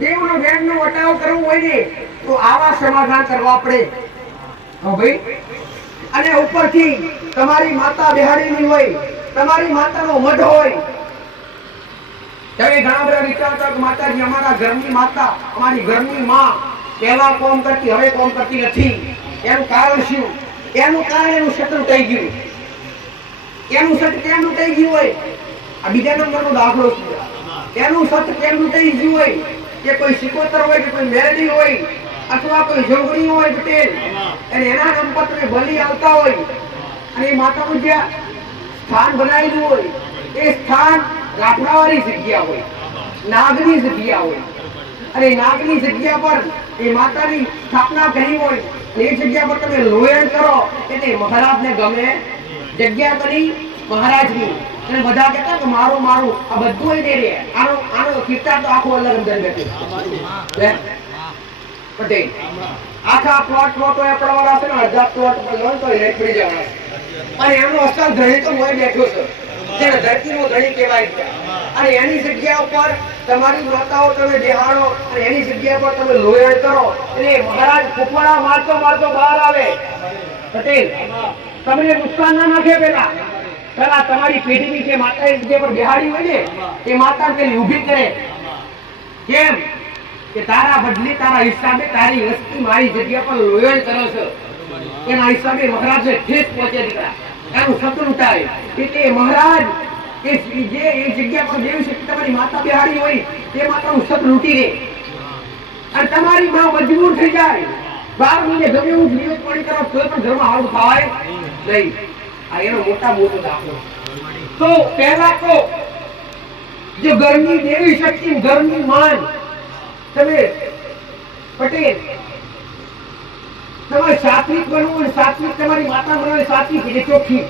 દેવનો જ્ઞાનનો વટાવ કરવો હોય ને તો આવા સમાધાન કરવા પડે. હા ભાઈ. અને ઉપરથી તમારી માતા બેહાડીની હોય, તમારી માતાનો મઢ હોય. તમે ઘણા બધા વિચારતા કે માતાજી અમારા ઘરની માતા, અમારી ઘરની માં પહેલા કોમ કરતી હવે કોમ કરતી નથી. એનું કારણ શું? એનું કારણ એનું શત્રુ થઈ ગયું. એનું સત્ય કેમ લૂંટાઈ ગયું હોય? આ બીજા નંબરનો દાખલો છે. એનું સત્ય કેમ લૂંટાઈ ગયું હોય કે કોઈ સિકોતર હોય કે કોઈ મેરડી હોય અથવા કોઈ જોગણી હોય પટેલ, અને એના નામ પર તમે બલી આવતા હોય અને એ માતાનું જે સ્થાન બનાવેલું હોય એ સ્થાન રાખવાવાળી જગ્યા હોય, નાગની જગ્યા હોય. અને નાગની જગ્યા પર એ માતાની સ્થાપના કરી હોય, એ જગ્યા પર તમે લોયણ કરો એટલે મહારાજને ગમે જગ્યા કરી મહારાજની. અને બધા કહેતા કે મારું આ બધું દે રે. આનો કિસ્સા તો આખો અલગ અંદર બેઠો પટેલ. આખા પ્લોટ પડવાના છે ને, અડધા પ્લોટ લોન તો રેટ પડી જવાના. અને એનો અસર ધણી તો હોય બેઠો છે, જેને ધરતીનો ધણી કહેવાય. અને એની જગ્યા ઉપર તમારી માતાઓ તમે બેહાડો અને એની જગ્યા પર તમે લોયણ કરો એટલે મહારાજ ફૂફડા મારતો બહાર આવે. પટેલ તમને નુકસાન ના નાખે પેલા પેલા તમારી પેઢીની જે માતાએ જગ્યા પર બેહાડી હોય ને એ માતા પેલી ઊભી કરે. કેમ કે તારા બદલી તારા હિસાબે તારી વસ્તી મારી જગ્યા પર લોયણ કરો છો. એના હિસાબે મહારાજે ઠેસ પહોંચે દીકરા. એનું સપનું થાય એટલે મહારાજ એ જે એ જગ્યા પર દેવી શક્તિ તમારી માતા બેહાડી હોય તે માતાનું સપ લૂંટી લે અને તમારી માં મજબૂર થઈ જાય. 12 મહિને ગમે એવું જીવન પાણી કરો તો પણ ઘરમાં હારું થાય નહીં. આ એનો મોટો દાખલો. તો પહેલા તો જો ઘરની દેવી શક્તિ ઘરની માન તમે પટેલ તમારે સાત્વિક બનવું અને સાત્વિક તમારી માતા બનાવે સાત્વિક એટલે ચોખ્ખી.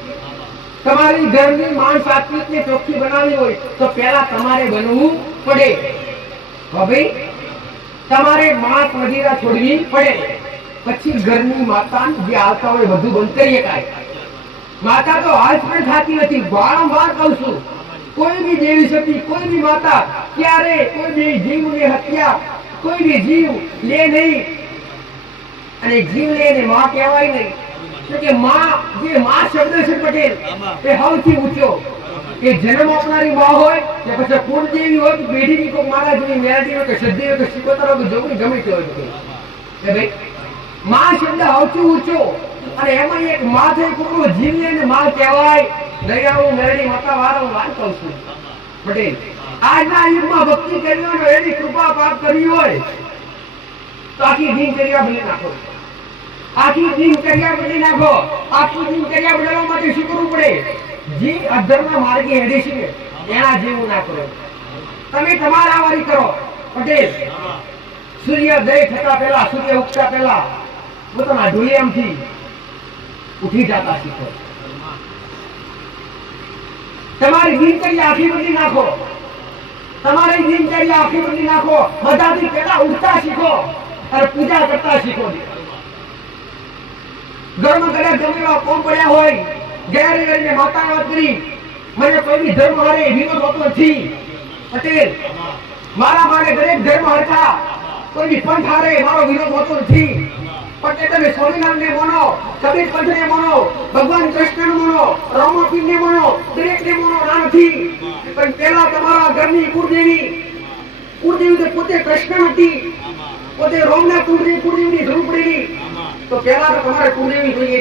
તમારી ઘરની માન સાત્વિક ને ચોખ્ખી બનાવી હોય તો પહેલા તમારે બનવું પડે. હવે તમારે માંસ મદિરા છોડવી પડે. પછી ઘરની માતા જે આવતા હોય બધું બંધ કરી શકાય. માતા તો હાલ પણ થતી નથી. વારંવાર કહું છું કોઈ બી દેવી શક્તિ કોઈ બી માતા ક્યારે કોઈ બી જીવની હત્યા કોઈ બી જીવ લે નહીં. અને જીવ લે ને માં કહેવાય નહીં. તો કે માં જે માં શબ્દ છે પટેલ એ સૌથી ઊંચો. એ જન્મ આપનારી માં હોય કે પછી કુળદેવી હોય કે પેઢીની કોઈ મારા જેવી મેરડી હોય કે સદ્દી હોય કે શિકોતર હોય કે જોગણી ગમે તે હોય કે ભાઈ માં શબ્દ સૌથી ઊંચો. અને એમાં એક માં થઈ કોઈનો જીવ લે ને માં કહેવાય. દયાળુ મેરડી માતા વારંવાર કહું છું પટેલ. આજના યુગમાં ભક્તિ કરી હોય એની કૃપા પ્રાપ્ત કરી હોય તો આખી દિનચર્યા બદલી નાખો. આખી દિનચર્યા બદલી નાખો. આખી દિનચર્યા બદલવા માટે શું કરવું પડે? જે અધર્મના માર્ગે હેડે છે એના જેવું ના કરો. તમે તમારા વારી કરો પટેલ. સૂર્યોદય થતા પહેલા સૂર્ય ઉગતા પહેલા પોતાના ઢોલિયામથી ઉઠી જતા શીખો. તમારી દિનચર્યા આખી બદલી નાખો. તમારી દિનચર્યા આખી બદલી નાખો. બધાથી પહેલા ઉઠતા શીખો અને પૂજા કરતા શીખો. ઘરમાં કદાચ ગમે એવા કોમ પડ્યા હોય ઘેરે રહીને માતા વાત કરી મને કોઈ બી ધર્મ હારે વિરોધ હોતો નથી પટેલ. મારા માટે દરેક ધર્મ હતા. કોઈ બી પંથ હારે મારો વિરોધ હોતો નથી. પણ તમે સ્વામિનારાયણને માનો, કબીર પંથને માનો, ભગવાન કૃષ્ણને માનો, રામાપીરને માનો, દરેકને માનો ના નથી. પણ પહેલા તમારા ઘરની કુળદેવી તો પોતે કૃષ્ણ હતી. પોતે રોમના કુળદેવીની જરૂર પડેલી. તો પહેલા તો તમારે કુળદેવી જોઈએ.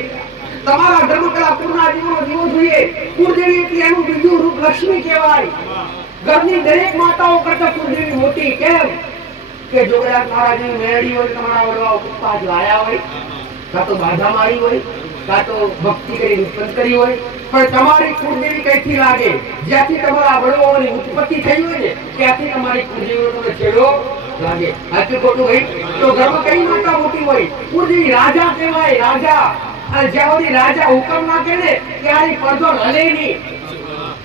તમારા ઘરમાં પેલા કુળના દીવો જોઈએ. કુળદેવી એટલે એનું બીજું રૂપ લક્ષ્મી કહેવાય. ઘરની દરેક માતાઓ કરતા કુળદેવી મોટી. કેમ કે જોગરાજ મારા જેવી મેરડી હોય તમારા વડવા ઉપવાસ લાયા હોય કાં તો બાધા મારી હોય કાં તો ભક્તિ કરી ઉત્પન્ન કરી હોય. પણ તમારી કુળદેવી કઈથી લાગે? જ્યાંથી તમારા વડવાઓની ઉત્પત્તિ થઈ હોય ને ત્યાંથી તમારી કુળદેવીનો તમને છેડો લાગે. સાચું ખોટું ભાઈ? તો ઘરમાં કઈ માતા મોટી હોય? કુળદેવી રાજા કહેવાય. રાજા. અને જ્યાં સુધી રાજા હુકમ ના કરે ને ત્યારે પડદો હલે નહીં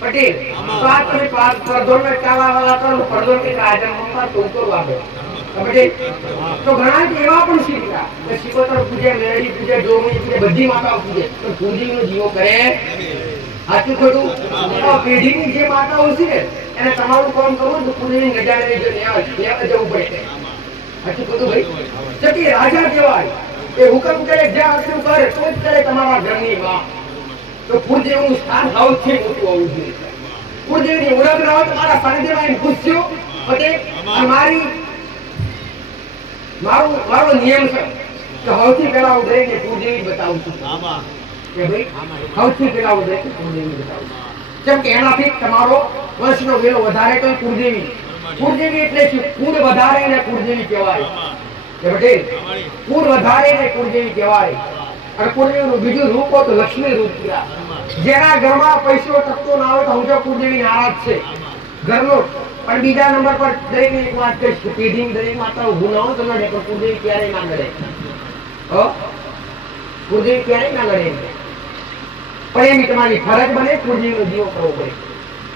પટેલ. તો આ તમે પડદો ને કાવાવાળા કરો પડદો કે રાજા મમ્મા તો કરવા દો પટેલ. તો ઘણા એવા પણ શીખ્યા કે શિકોતર પૂજે, મેરડી પૂજે, જોગણી પૂજે, બધી માતાઓ પૂજે પણ પૂજીનો જીવો કરે. સાચું ખોટું? પેઢીની જે માતાઓ છે એને તમારું કામ કરવું તો પૂજીની નજારે જવું પડે. સાચું ખોટું ભાઈ? જતી રાજા કહેવાય. એ હુકમ કરે જ્યાં આટલું કરે તો જ કરે તમારા ઘરની માં. તો પૂજ્યનું સ્થાન સૌથી મોટું હોવું જોઈએ. પૂજ્યની ઓળખ ના હોય તો મારા સાનિધ્યમાં એને પૂછજો પટેલ. મારો નિયમ છે કે સૌથી પહેલા હું દરેકને પૂજ્યની બતાવું છું કે ભાઈ સૌથી પહેલા હું દરેકને પૂજ્યની બતાવું છું. જેમ કે એનાથી તમારો વર્ષનો વેલો વધારે તો કુળદેવી. કુળદેવી એટલે શું? કુળ વધારે ને કુળદેવી કહેવાય. પટેલ કુળ વધારે ને કુળદેવી કહેવાય. અને કુળદેવીનું બીજું રૂપ હોય તો લક્ષ્મી રૂપ કહેવાય. જેના ઘરમાં પૈસો ટકતો ના હોય તો સમજો કુળદેવી નારાજ છે ઘરનો. પણ બીજા નંબર પર દરેકને એક વાત કહીશ કે પેઢીની દરેક માતાઓ ગુનાઓ તો લડે પણ કુળદેવી ક્યારેય ના લડે. કુળદેવી ક્યારેય ના લડે. પણ એની તમારી ફરજ બને કુળદેવીનો જીવો કરવો પડે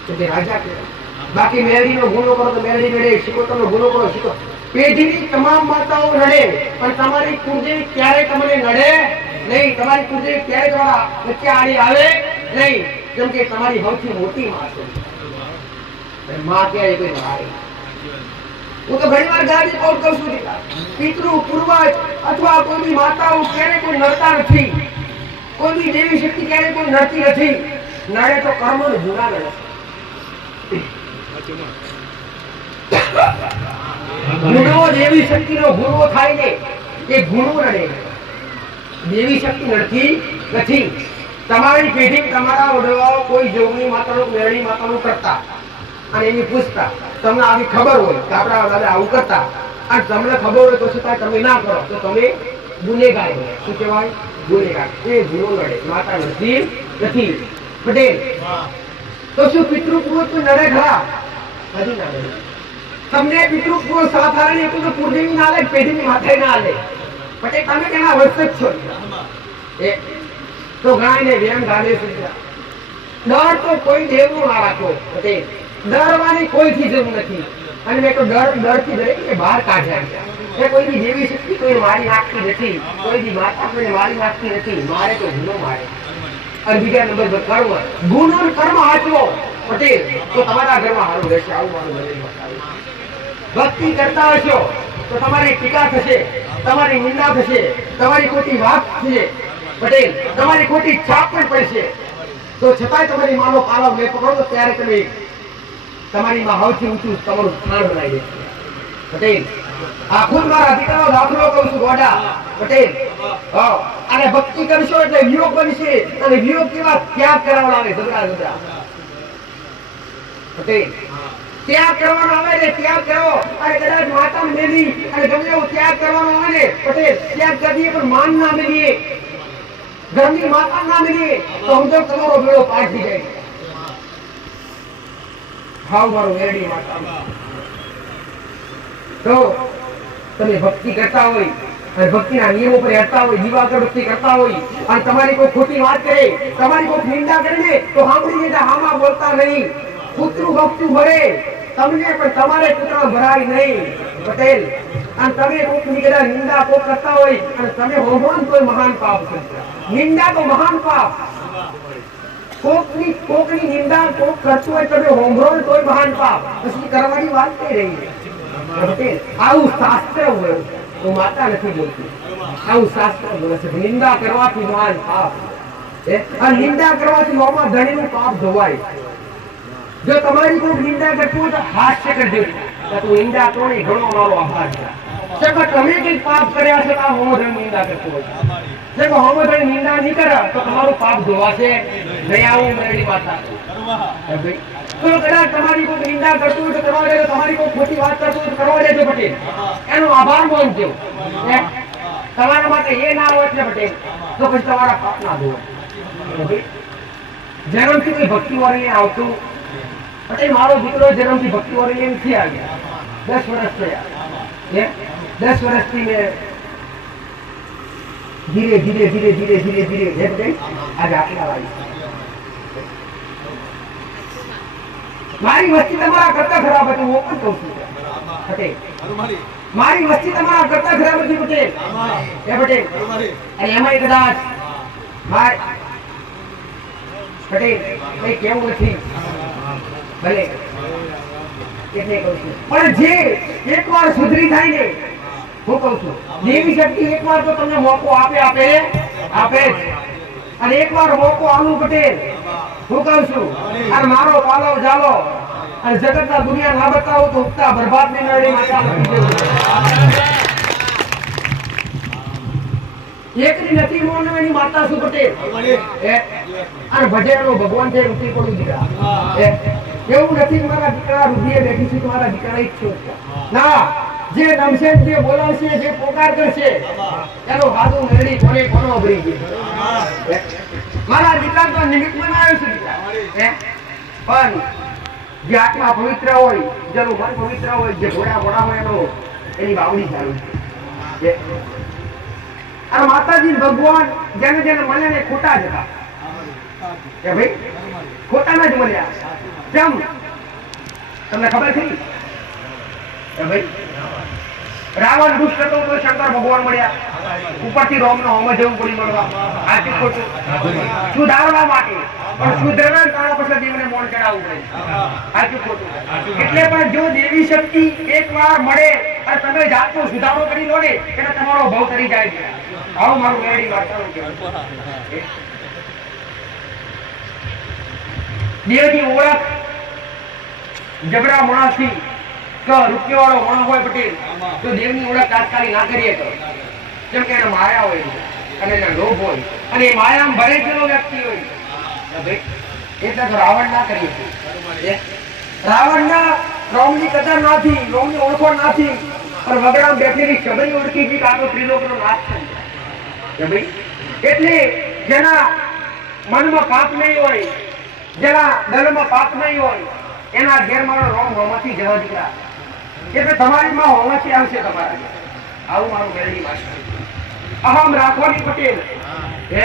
તો તે રાજા કહેવાય. બાકી મેરડીનો ગુનો કરો તો મેરડી લડે, શિકોતરનો ગુનો કરો શિકોતર. પેઢીની તમામ માતાઓ લડે પણ તમારી કુળદેવી ક્યારેય તમને લડે નહીં. તમારી કુળદેવી ક્યારેય તમારા વચ્ચે આડી આવે નહીં. કેમ કે તમારી સૌથી મોટી માં છે. માં ક્યારેય કોઈ હારે. હું તો ઘણી વાર ગાડી કોલ કરું છું પિતૃ પૂર્વજ અથવા કોઈ બી માતાઓ ક્યારેય કોઈ નડતા નથી. કોઈ બી દેવી શક્તિ ક્યારેય કોઈ નડતી નથી. નડે તો કર્મ ને ગુના નડે. ગુનો દેવી શક્તિનો ગુનો થાય ને એ ગુનો નડે. દેવી શક્તિ નડતી નથી. તમારી પેઢી તમારા વડવાઓ કોઈ જોગણી માતાનું મેરડી માતાનું કરતા અને એની પૂછતા તમને આવી ખબર હોય કે આપણા દાદા આવું કરતા અને તમને ખબર હોય તો છતાં તમે ના કરો તો તમે ગુનેગાર બનો. શું કહેવાય? ગુનેગાર. એ ગુનો નડે. માતા નડતી નથી. પટેલ તો શું પિતૃ પુરુષ નડે ખરા? હજી ના નડે. તમને પિતૃ પુરુષ સાધારણ એટલું તો પૂર્ણિમ ના લે, પેઢીની માથે ના લે. પટેલ તમે કેના વર્ષ છો? એ તો ગાયને વેમ ગાલે છે. ડર તો કોઈ દેવનો ના રાખો. પટેલ ડરવાની કોઈથી જરૂર નથી. અને મેં તો ડરથી દરેકને બહાર કાઢ્યા. એ કોઈની દેવી શક્તિ કોઈને મારી નાખતી નથી. કોઈની માતા કોઈને મારી નાખતી નથી. મારે તો ગુનો મારે. અને બીજા નંબર પર કર્મ. ગુનો અને કર્મ હાચવો પટેલ તો તમારા ઘરમાં સારું રહેશે. આવું મારું મને બતાવ્યું. ભક્તિ કરતા હશો તો તમારી ટીકા થશે, તમારી નિંદા થશે, તમારી ખોટી વાત થશે. પટેલ તમારી ખોટી છાપ પણ પડશે. તો છતાંય તમારી માનો પાલવ લે પકડો તો ત્યારે તમે તમારી માં સૌથી ઊંચું તમારું સ્થાન બનાવી દેશે. પટેલ આ ખુદ મારા દીકરાનો દાખલો કહું છું ગોડા. પટેલ અને ભક્તિ કરશો એટલે વિયોગ બનશે. અને વિયોગ કેવા ત્યાગ કરાવડાવે જબરા. પટેલ ત્યાગ કરવાનો આવે ને ત્યાગ કરો. અને કદાચ માતા મેલી અને ગમે એવો ત્યાગ કરવાનો આવે ને પટેલ ત્યાગ કરીએ પણ માન ના મેલીએ, ઘરની માતા ના મેલીએ તો સમજો તમારો બેડો પાર થઈ જાય. હાવ મારો મેરડી માતા. તો તમે ભક્તિ કરતા હોય અને ભક્તિના નિયમો પર હેઠતા હોય, દીવા અગરબત્તી કરતા હોય અને તમારી કોઈ ખોટી વાત કરે, તમારી કોઈ નિંદા કરે ને તો સાંભળી લેતા, હામાં બોલતા નહીં. કૂતરું ભક્તું ભરે તમને પણ તમારે કૂતરા ભરાય નહીં. પટેલ અને તમે કોકની કદાચ નિંદા કોક કરતા હોય અને તમે હોમોન કોઈ મહાન પાપ છે. નિંદા તો મહાન પાપ. કોકની નિંદા કોક કરતું હોય તમે હોમરો કોઈ મહાન પાપ. પછી કરવાની વાત કઈ રહી છે? આવું શાસ્ત્ર હોય. હું માતા નથી બોલતી. આવું શાસ્ત્ર બોલે છે. નિંદા કરવાથી મહાન પાપ. આ નિંદા કરવાથી મોમાં ધણીનું પાપ ધોવાય. જો તમારી કોઈ નિંદા કરતું હોય તો હાસ્ય કરજો. તું નિંદા કરો ને ઘણો મારો આભાર છે. તમે કઈ પાપ કર્યા છે તો હોમોધણ નિંદા કરતું હોય. હોમોધણ નિંદા નહીં કરે તો તમારું પાપ ધોવાશે નહીં. આવું મેરડી માતા. તો કદાચ તમારી કોઈ નિંદા કરતું હોય તો કરવા દેજો. તમારી કોઈ ખોટી વાત કરતું હોય તો કરવા દેજો. પટેલ એનો આભાર માનજો. તમારા માટે એ ના હોય એટલે પટેલ તો પછી તમારા પાપ ના ધોવાય. જન્મથી કોઈ ભક્તિ વાળી આવતું પટેલ મારો દીકરો જન્મથી ભક્તિ વાળી નથી આવ્યા. 10 વર્ષ થયા. 10 વર્ષથી મેં ધીરે ધીરે આજે આટલા લાવી. મારી વસ્તી તમારા કરતા ખરાબ હતી. હું પણ કહું છું પટેલ મારી વસ્તી તમારા કરતા ખરાબ હતી. પટેલ પટેલ અને એમાં કદાચ પટેલ કઈ કેવું નથી ભલે એટલે કહું છું. પણ જે એકવાર સુધરી થાય ને હું કહું છું દેવી શક્તિ એકવાર તો તમને મોકો આપે જ. અને એકવાર મોકો આલું પટેલ હું કહું છું અને મારો પાલવ જાલો અને જગતના દુનિયા ના બતાવો તો ઉગતા બરબાદ ની નડી માતા એકની નથી મોને એની માતા શું પટેલ અને ભજેલો ભગવાન છે રૂપી પડું દીકરા. એવું નથી મારા દીકરા રૂપિયે બેઠી છે મારા દીકરા ઈચ્છો ના. જે નમશે જે બોલાવશે જે પોકાર કરશે એનો હાથો મેળી કોને કોનો અભરી ગયો. મારા દીકરા તો નિમિત્ત બનાવ્યો છે પણ જે આત્મા પવિત્ર હોય, જેનું મન પવિત્ર હોય, જે ઘોડા હોય એની બાવડી ચાલુ છે. અને માતાજી ભગવાન જેને જેને મળે ને ખોટા જ હતા કે ભાઈ ખોટાના જ મળ્યા. કેમ તમને ખબર થઈ કે ભાઈ રાવણ દુષ્ટ હતો તો શંકર ભગવાન મળ્યા. ઉપરથી રોમ નો હોમ જવું પડી મળવા. આથી ખોટું સુધારવા માટે પણ સુધરવા કારણે પછી દેવને મોન ચડાવવું પડે. આથી ખોટું એટલે પણ જો દેવી શક્તિ એકવાર મળે અને તમે જાતનો સુધારો કરી લો ને એટલે તમારો ભાવ કરી જાય છે. આવું મારું મેરડી વાર્તાનું કહેવું. દેવની ઓળખ જબરા માણસથી કે રૂપિયાવાળો માણસ હોય પટેલ તો દેવની ઓળખ તાત્કાલિક ના કરીએ તો જેમ કે એના માયા હોય અને એના લોભ હોય અને એ માયામાં ભરે ગયેલો વ્યક્તિ હોય ભાઈ એટલે તો રાવણ ના કરીએ રાવણના રોમની કદર નાથી રોમની ઓળખો નાથી પણ વગડામાં બેઠેલી શબરી ઓળખી ગઈ આ તો ત્રિલોકનો નાથ છે ભાઈ એટલે જેના મનમાં પાપ નહીં હોય જેના દલમાં પાપ નહીં હોય એના ઘેરમાનો રોમ હોવાથી જવા દીકરા એટલે તમારી માં હોવાથી આવશે તમારા આવું મારું મેળવી ભાષા અહમ રાખવાની પટેલ હે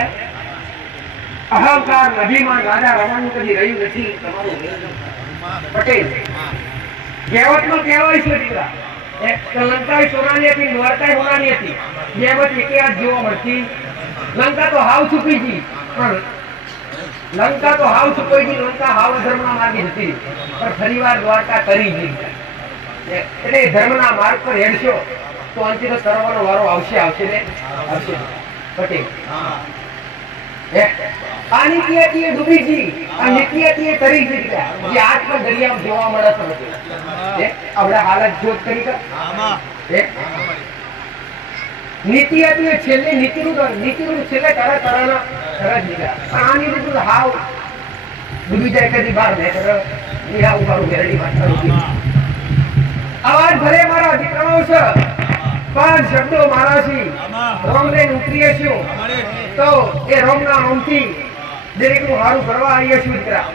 અહંકાર અભિમાન રાજા રમણનું કદી રહ્યું નથી તમારું પટેલ કહેવતનો કહેવાય છે દીકરા લંકા સોનાની હતી દ્વારકા સોનાની હતી કહેવત એકે જ જોવા મળતી લંકા તો હાવ છુપી ગઈ પણ લંકા તો હાવ છુપાઈ ગઈ લંકા હાવ ધર્મના માર્ગે હતી પણ ફરીવાર દ્વારકા કરી ગઈ એટલે ધર્મના માર્ગ પર હેડશો તો અંતે તો કરવાનો વારો આવશે આવશે ને આવશે પટેલ પાણી પીએ ડૂબી ગઈ અને નીકળીએ તરી ગઈ જે આજ પર દરિયામાં જોવા મળે છે આપણે હાલત જોત કરી નીતિ હતી છેલ્લે નીતિનું છેલ્લે તારા તરાના તરત નીકળ્યા આની બધું હાવ ડૂબી જાય કદી બહાર ને નિરાવું મારું ઘેરડી વાત અવાજ ભલે મારા દીકરાઓ છે પણ શબ્દો મારાથી રોમ લઈને ઉતરીએ છું તો એ રોમના રોમથી દરેકનું સારું કરવા આવીએ છું દીકરા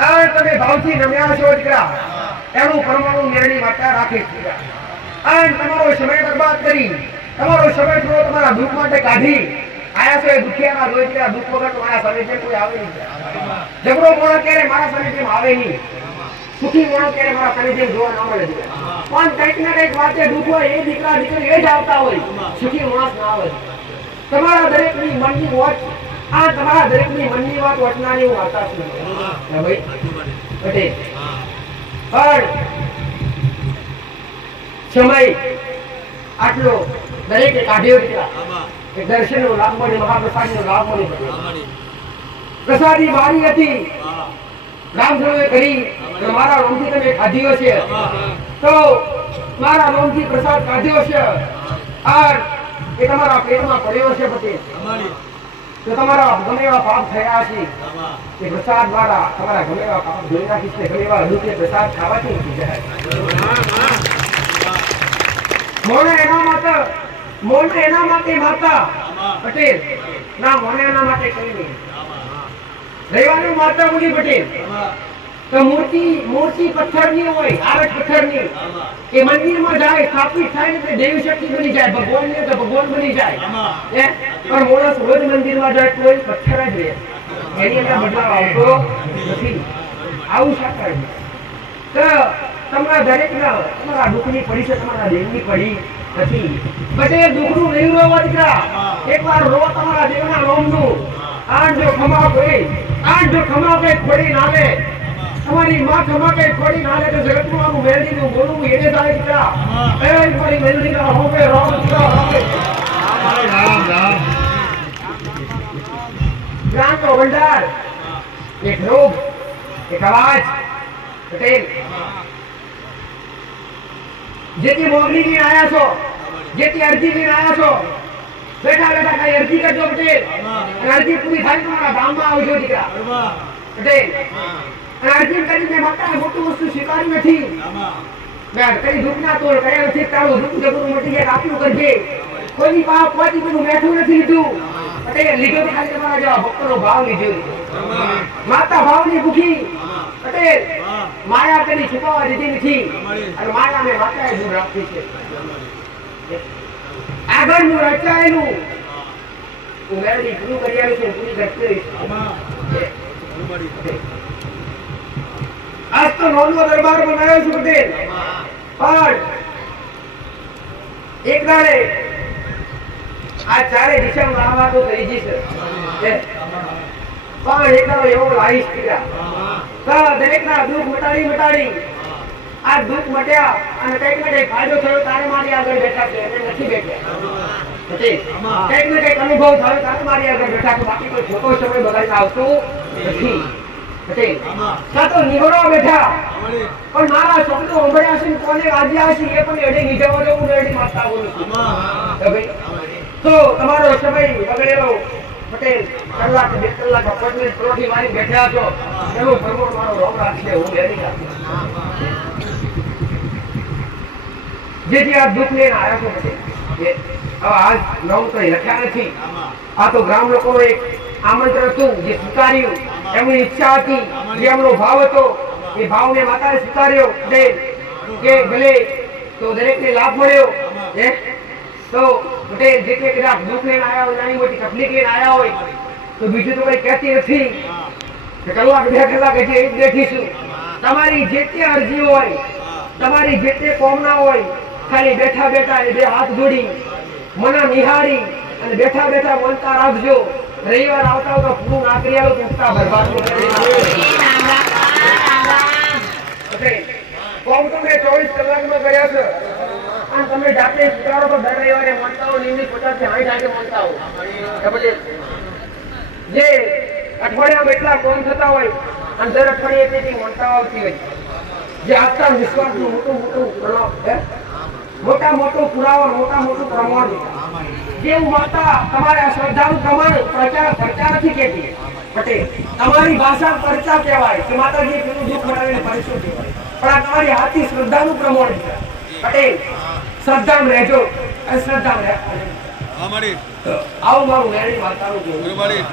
આ તમે ભાવથી નમ્યા છો દીકરા એનું પરમાણુ નિર્ણય વાર્તા રાખીશ દીકરા અને તમારો સમય બરબાદ કરી તમારો સમય થોડો તમારા દુઃખ માટે કાઢી આયા છો એ દુખિયાના રોજ દીકરા દુઃખ વગર તમારા સાનિધ્ય કોઈ આવે નહીં જબરો મોણો ક્યારે મારા સાનિધ્યમાં આવે નહીં સુખી મોણો ક્યારે મારા સાનિધ્ય જોવા ના મળે પણ કંઈક ના કંઈક વાતે દુઃખ હોય એ દીકરા દીકરી એ જ આવતા હોય સુખી માણસ ના આવે તમારા દરેકની મનની વાત આ તમારા દરેકની મનની વાત વચનારી હું આવતા છું ભાઈ પટેલ પણ સમય આટલો દરેકે કાઢ્યો દીકરા એક દર્શનનો લાભ મળે મહાપ્રસાદનો લાભ મળે પ્રસાદી મારી હતી રામધૂળે કરી મારા રોમથી તમે ખાધ્યો છે તો મારા રોમથી પ્રસાદ ખાધ્યો છે આ એ તમારા પેટમાં પડ્યો છે પટેલ તો તમારા ગમે એવા પાપ થયા છે એ પ્રસાદ દ્વારા તમારા ગમે એવા પાપ ધોઈ નાખી છે ગમે એવા દુઃખે પ્રસાદ ખાવાથી ઉઠી જાય મોને એના માટે માતા પટેલ ના મોને એના માટે કઈ નહીં રહેવાનું માતા મુની પટેલ તો મૂર્તિ પથ્થરની હોય આરસ પથ્થરની એ મંદિરમાં જાય સ્થાપિત થાય ને દેવી શક્તિ બની જાય ભગવાન ને તો ભગવાન બની જાય પણ માણસ રોજ મંદિરમાં જાય તો પથ્થર જ રહે એની અંદર બદલાવ આવતો નથી આવું સાકાર તો તમારા દરેકના તમારા દુઃખની પડી છે તમારા દેવની પડી નથી બધે દુઃખનું નહીં રોવા દીકરા એકવાર રો તમારા દેવના રોમનું આઠ જો ખમાવે ખોડી નાલે તમારી માં ખમાકે ખોડી નાલે તો જગતનું આનું મેલડીનું બોલવું એને થાય દીકરા એ મારી મેલડીના હોવે રામ જ્ઞાનનો ભંડાર એક રોગ એક અવાજ પટેલ જેથી મોગલી ની આયા છો જેથી અરજી ની આયા છો બેઠા બેઠા કઈ અરજી કરજો પટેલ અરજી પૂરી થાય તમારા ગામમાં આવજો દીકરા પટેલ અરજી કરીને માતા મોટું વસ્તુ સ્વીકારી નથી મેં કઈ દુઃખ ના તોડ કયા નથી તારું દુઃખ જબરું મટી જાય આપ્યું કરજે કોઈની પાપ કોઈ પેલું મેઠું નથી લીધું પટેલ લીધો તો ખાલી તમારા જેવા ભક્તનો ભાવ લીધો માતા ભાવની ભૂખી પટેલ માયા કરી છુપાવવા દીધી નથી અને માયાને માતાએ દૂર રાખી છે આગળનું રચાયેલું હું મેળવી પૂરું કરી આવી છું પૂરી કરતી આજ તો નોંધનો દરબાર બનાવ્યો છું પટેલ પણ એક દાડે આ ચારે દિશામાં આવા તો કરી જશે પણ એક દાડો એવો લાવીશ દીકરા દરેકના દુઃખ મટાડી આ દુઃખ મટ્યા અને કંઈક ને કંઈક ફાયદો થયો તારે મારી આગળ બેઠા છે એને નથી બેઠા કંઈક ને કંઈક અનુભવ થયો તારે મારી આગળ બેઠા છે બાકી કોઈ ખોટો સમય બગાડીને આવતો નથી પટેલ કાં તો નિહોરા બેઠા અમારી પણ મારા શબ્દો સંભળ્યા છે ને કોને વાજ્યા છે એ પણ એડે નીચેવા જવું ને એડી માતા બોલું છું તો ભાઈ તો તમારો સમય બગડેલો પટેલ કલાક 2 કલાક 5 મિનિટ પ્રોટી મારી બેઠા છો એનો ભગવાન મારો રોગ રાખશે હું એડી રાખીશ જેથી આ દુઃખ લઈને આવ્યા છો પટેલ હવે આજ નામ તો લખ્યા નથી આ તો ગ્રામ લોકોનો એક આમંત્રણ હતું જે સ્વીકાર્યું એમની ઈચ્છા હતી જે એમનો ભાવ હતો એ ભાવને માતાએ સ્વીકાર્યો કે ભલે તો દરેકને લાભ મળ્યો તો પટેલ જે કે કદાચ દુઃખ લઈને આવ્યા હોય નાની મોટી તકલીફ લઈને આવ્યા હોય તો બીજું તો કઈ કહેતી નથી કે કલાક 2 કલાક હજી એક બેઠીશું તમારી જે તે અરજી હોય તમારી જે તે કોમના હોય ખાલી બેઠા બેઠા એ બે હાથ જોડી મને નિહાળી અને બેઠા બેઠા મનતા રાખજો રવિવાર આવતા આવતા પૂરું ના કરી આલો પૂછતા બરબાદ એ રામ રામ કોમ તમે 24 કલાકમાં કર્યા છે અને તમે જાતે સ્વીકારો તો દર રવિવારે મળતા હો નિયમિત 50 થી 60 આજે મળતા હો જે અઠવાડિયામાં એટલા કોમ થતા હોય અને દર અઠવાડિયે તેથી મળતા આવતી હોય જે આસ્થા વિશ્વાસનું મોટા મોટું પુરાવો મોટા મોટું પ્રમાણ જેવું માતા તમારે આ શ્રદ્ધાનું પ્રમાણ પ્રચાર નથી કહેતી પટેલ તમારી ભાષા પરચા કહેવાય કે માતાજી પેલું દુઃખ બનાવીને પરિચય કહેવાય પણ આ તમારી હાથી શ્રદ્ધાનું પ્રમાણ છે પટેલ શ્રદ્ધામાં રહેજો અને શ્રદ્ધામાં રહેજો અમારી આવું મારું મેળી માતાનું કહેવું અમારી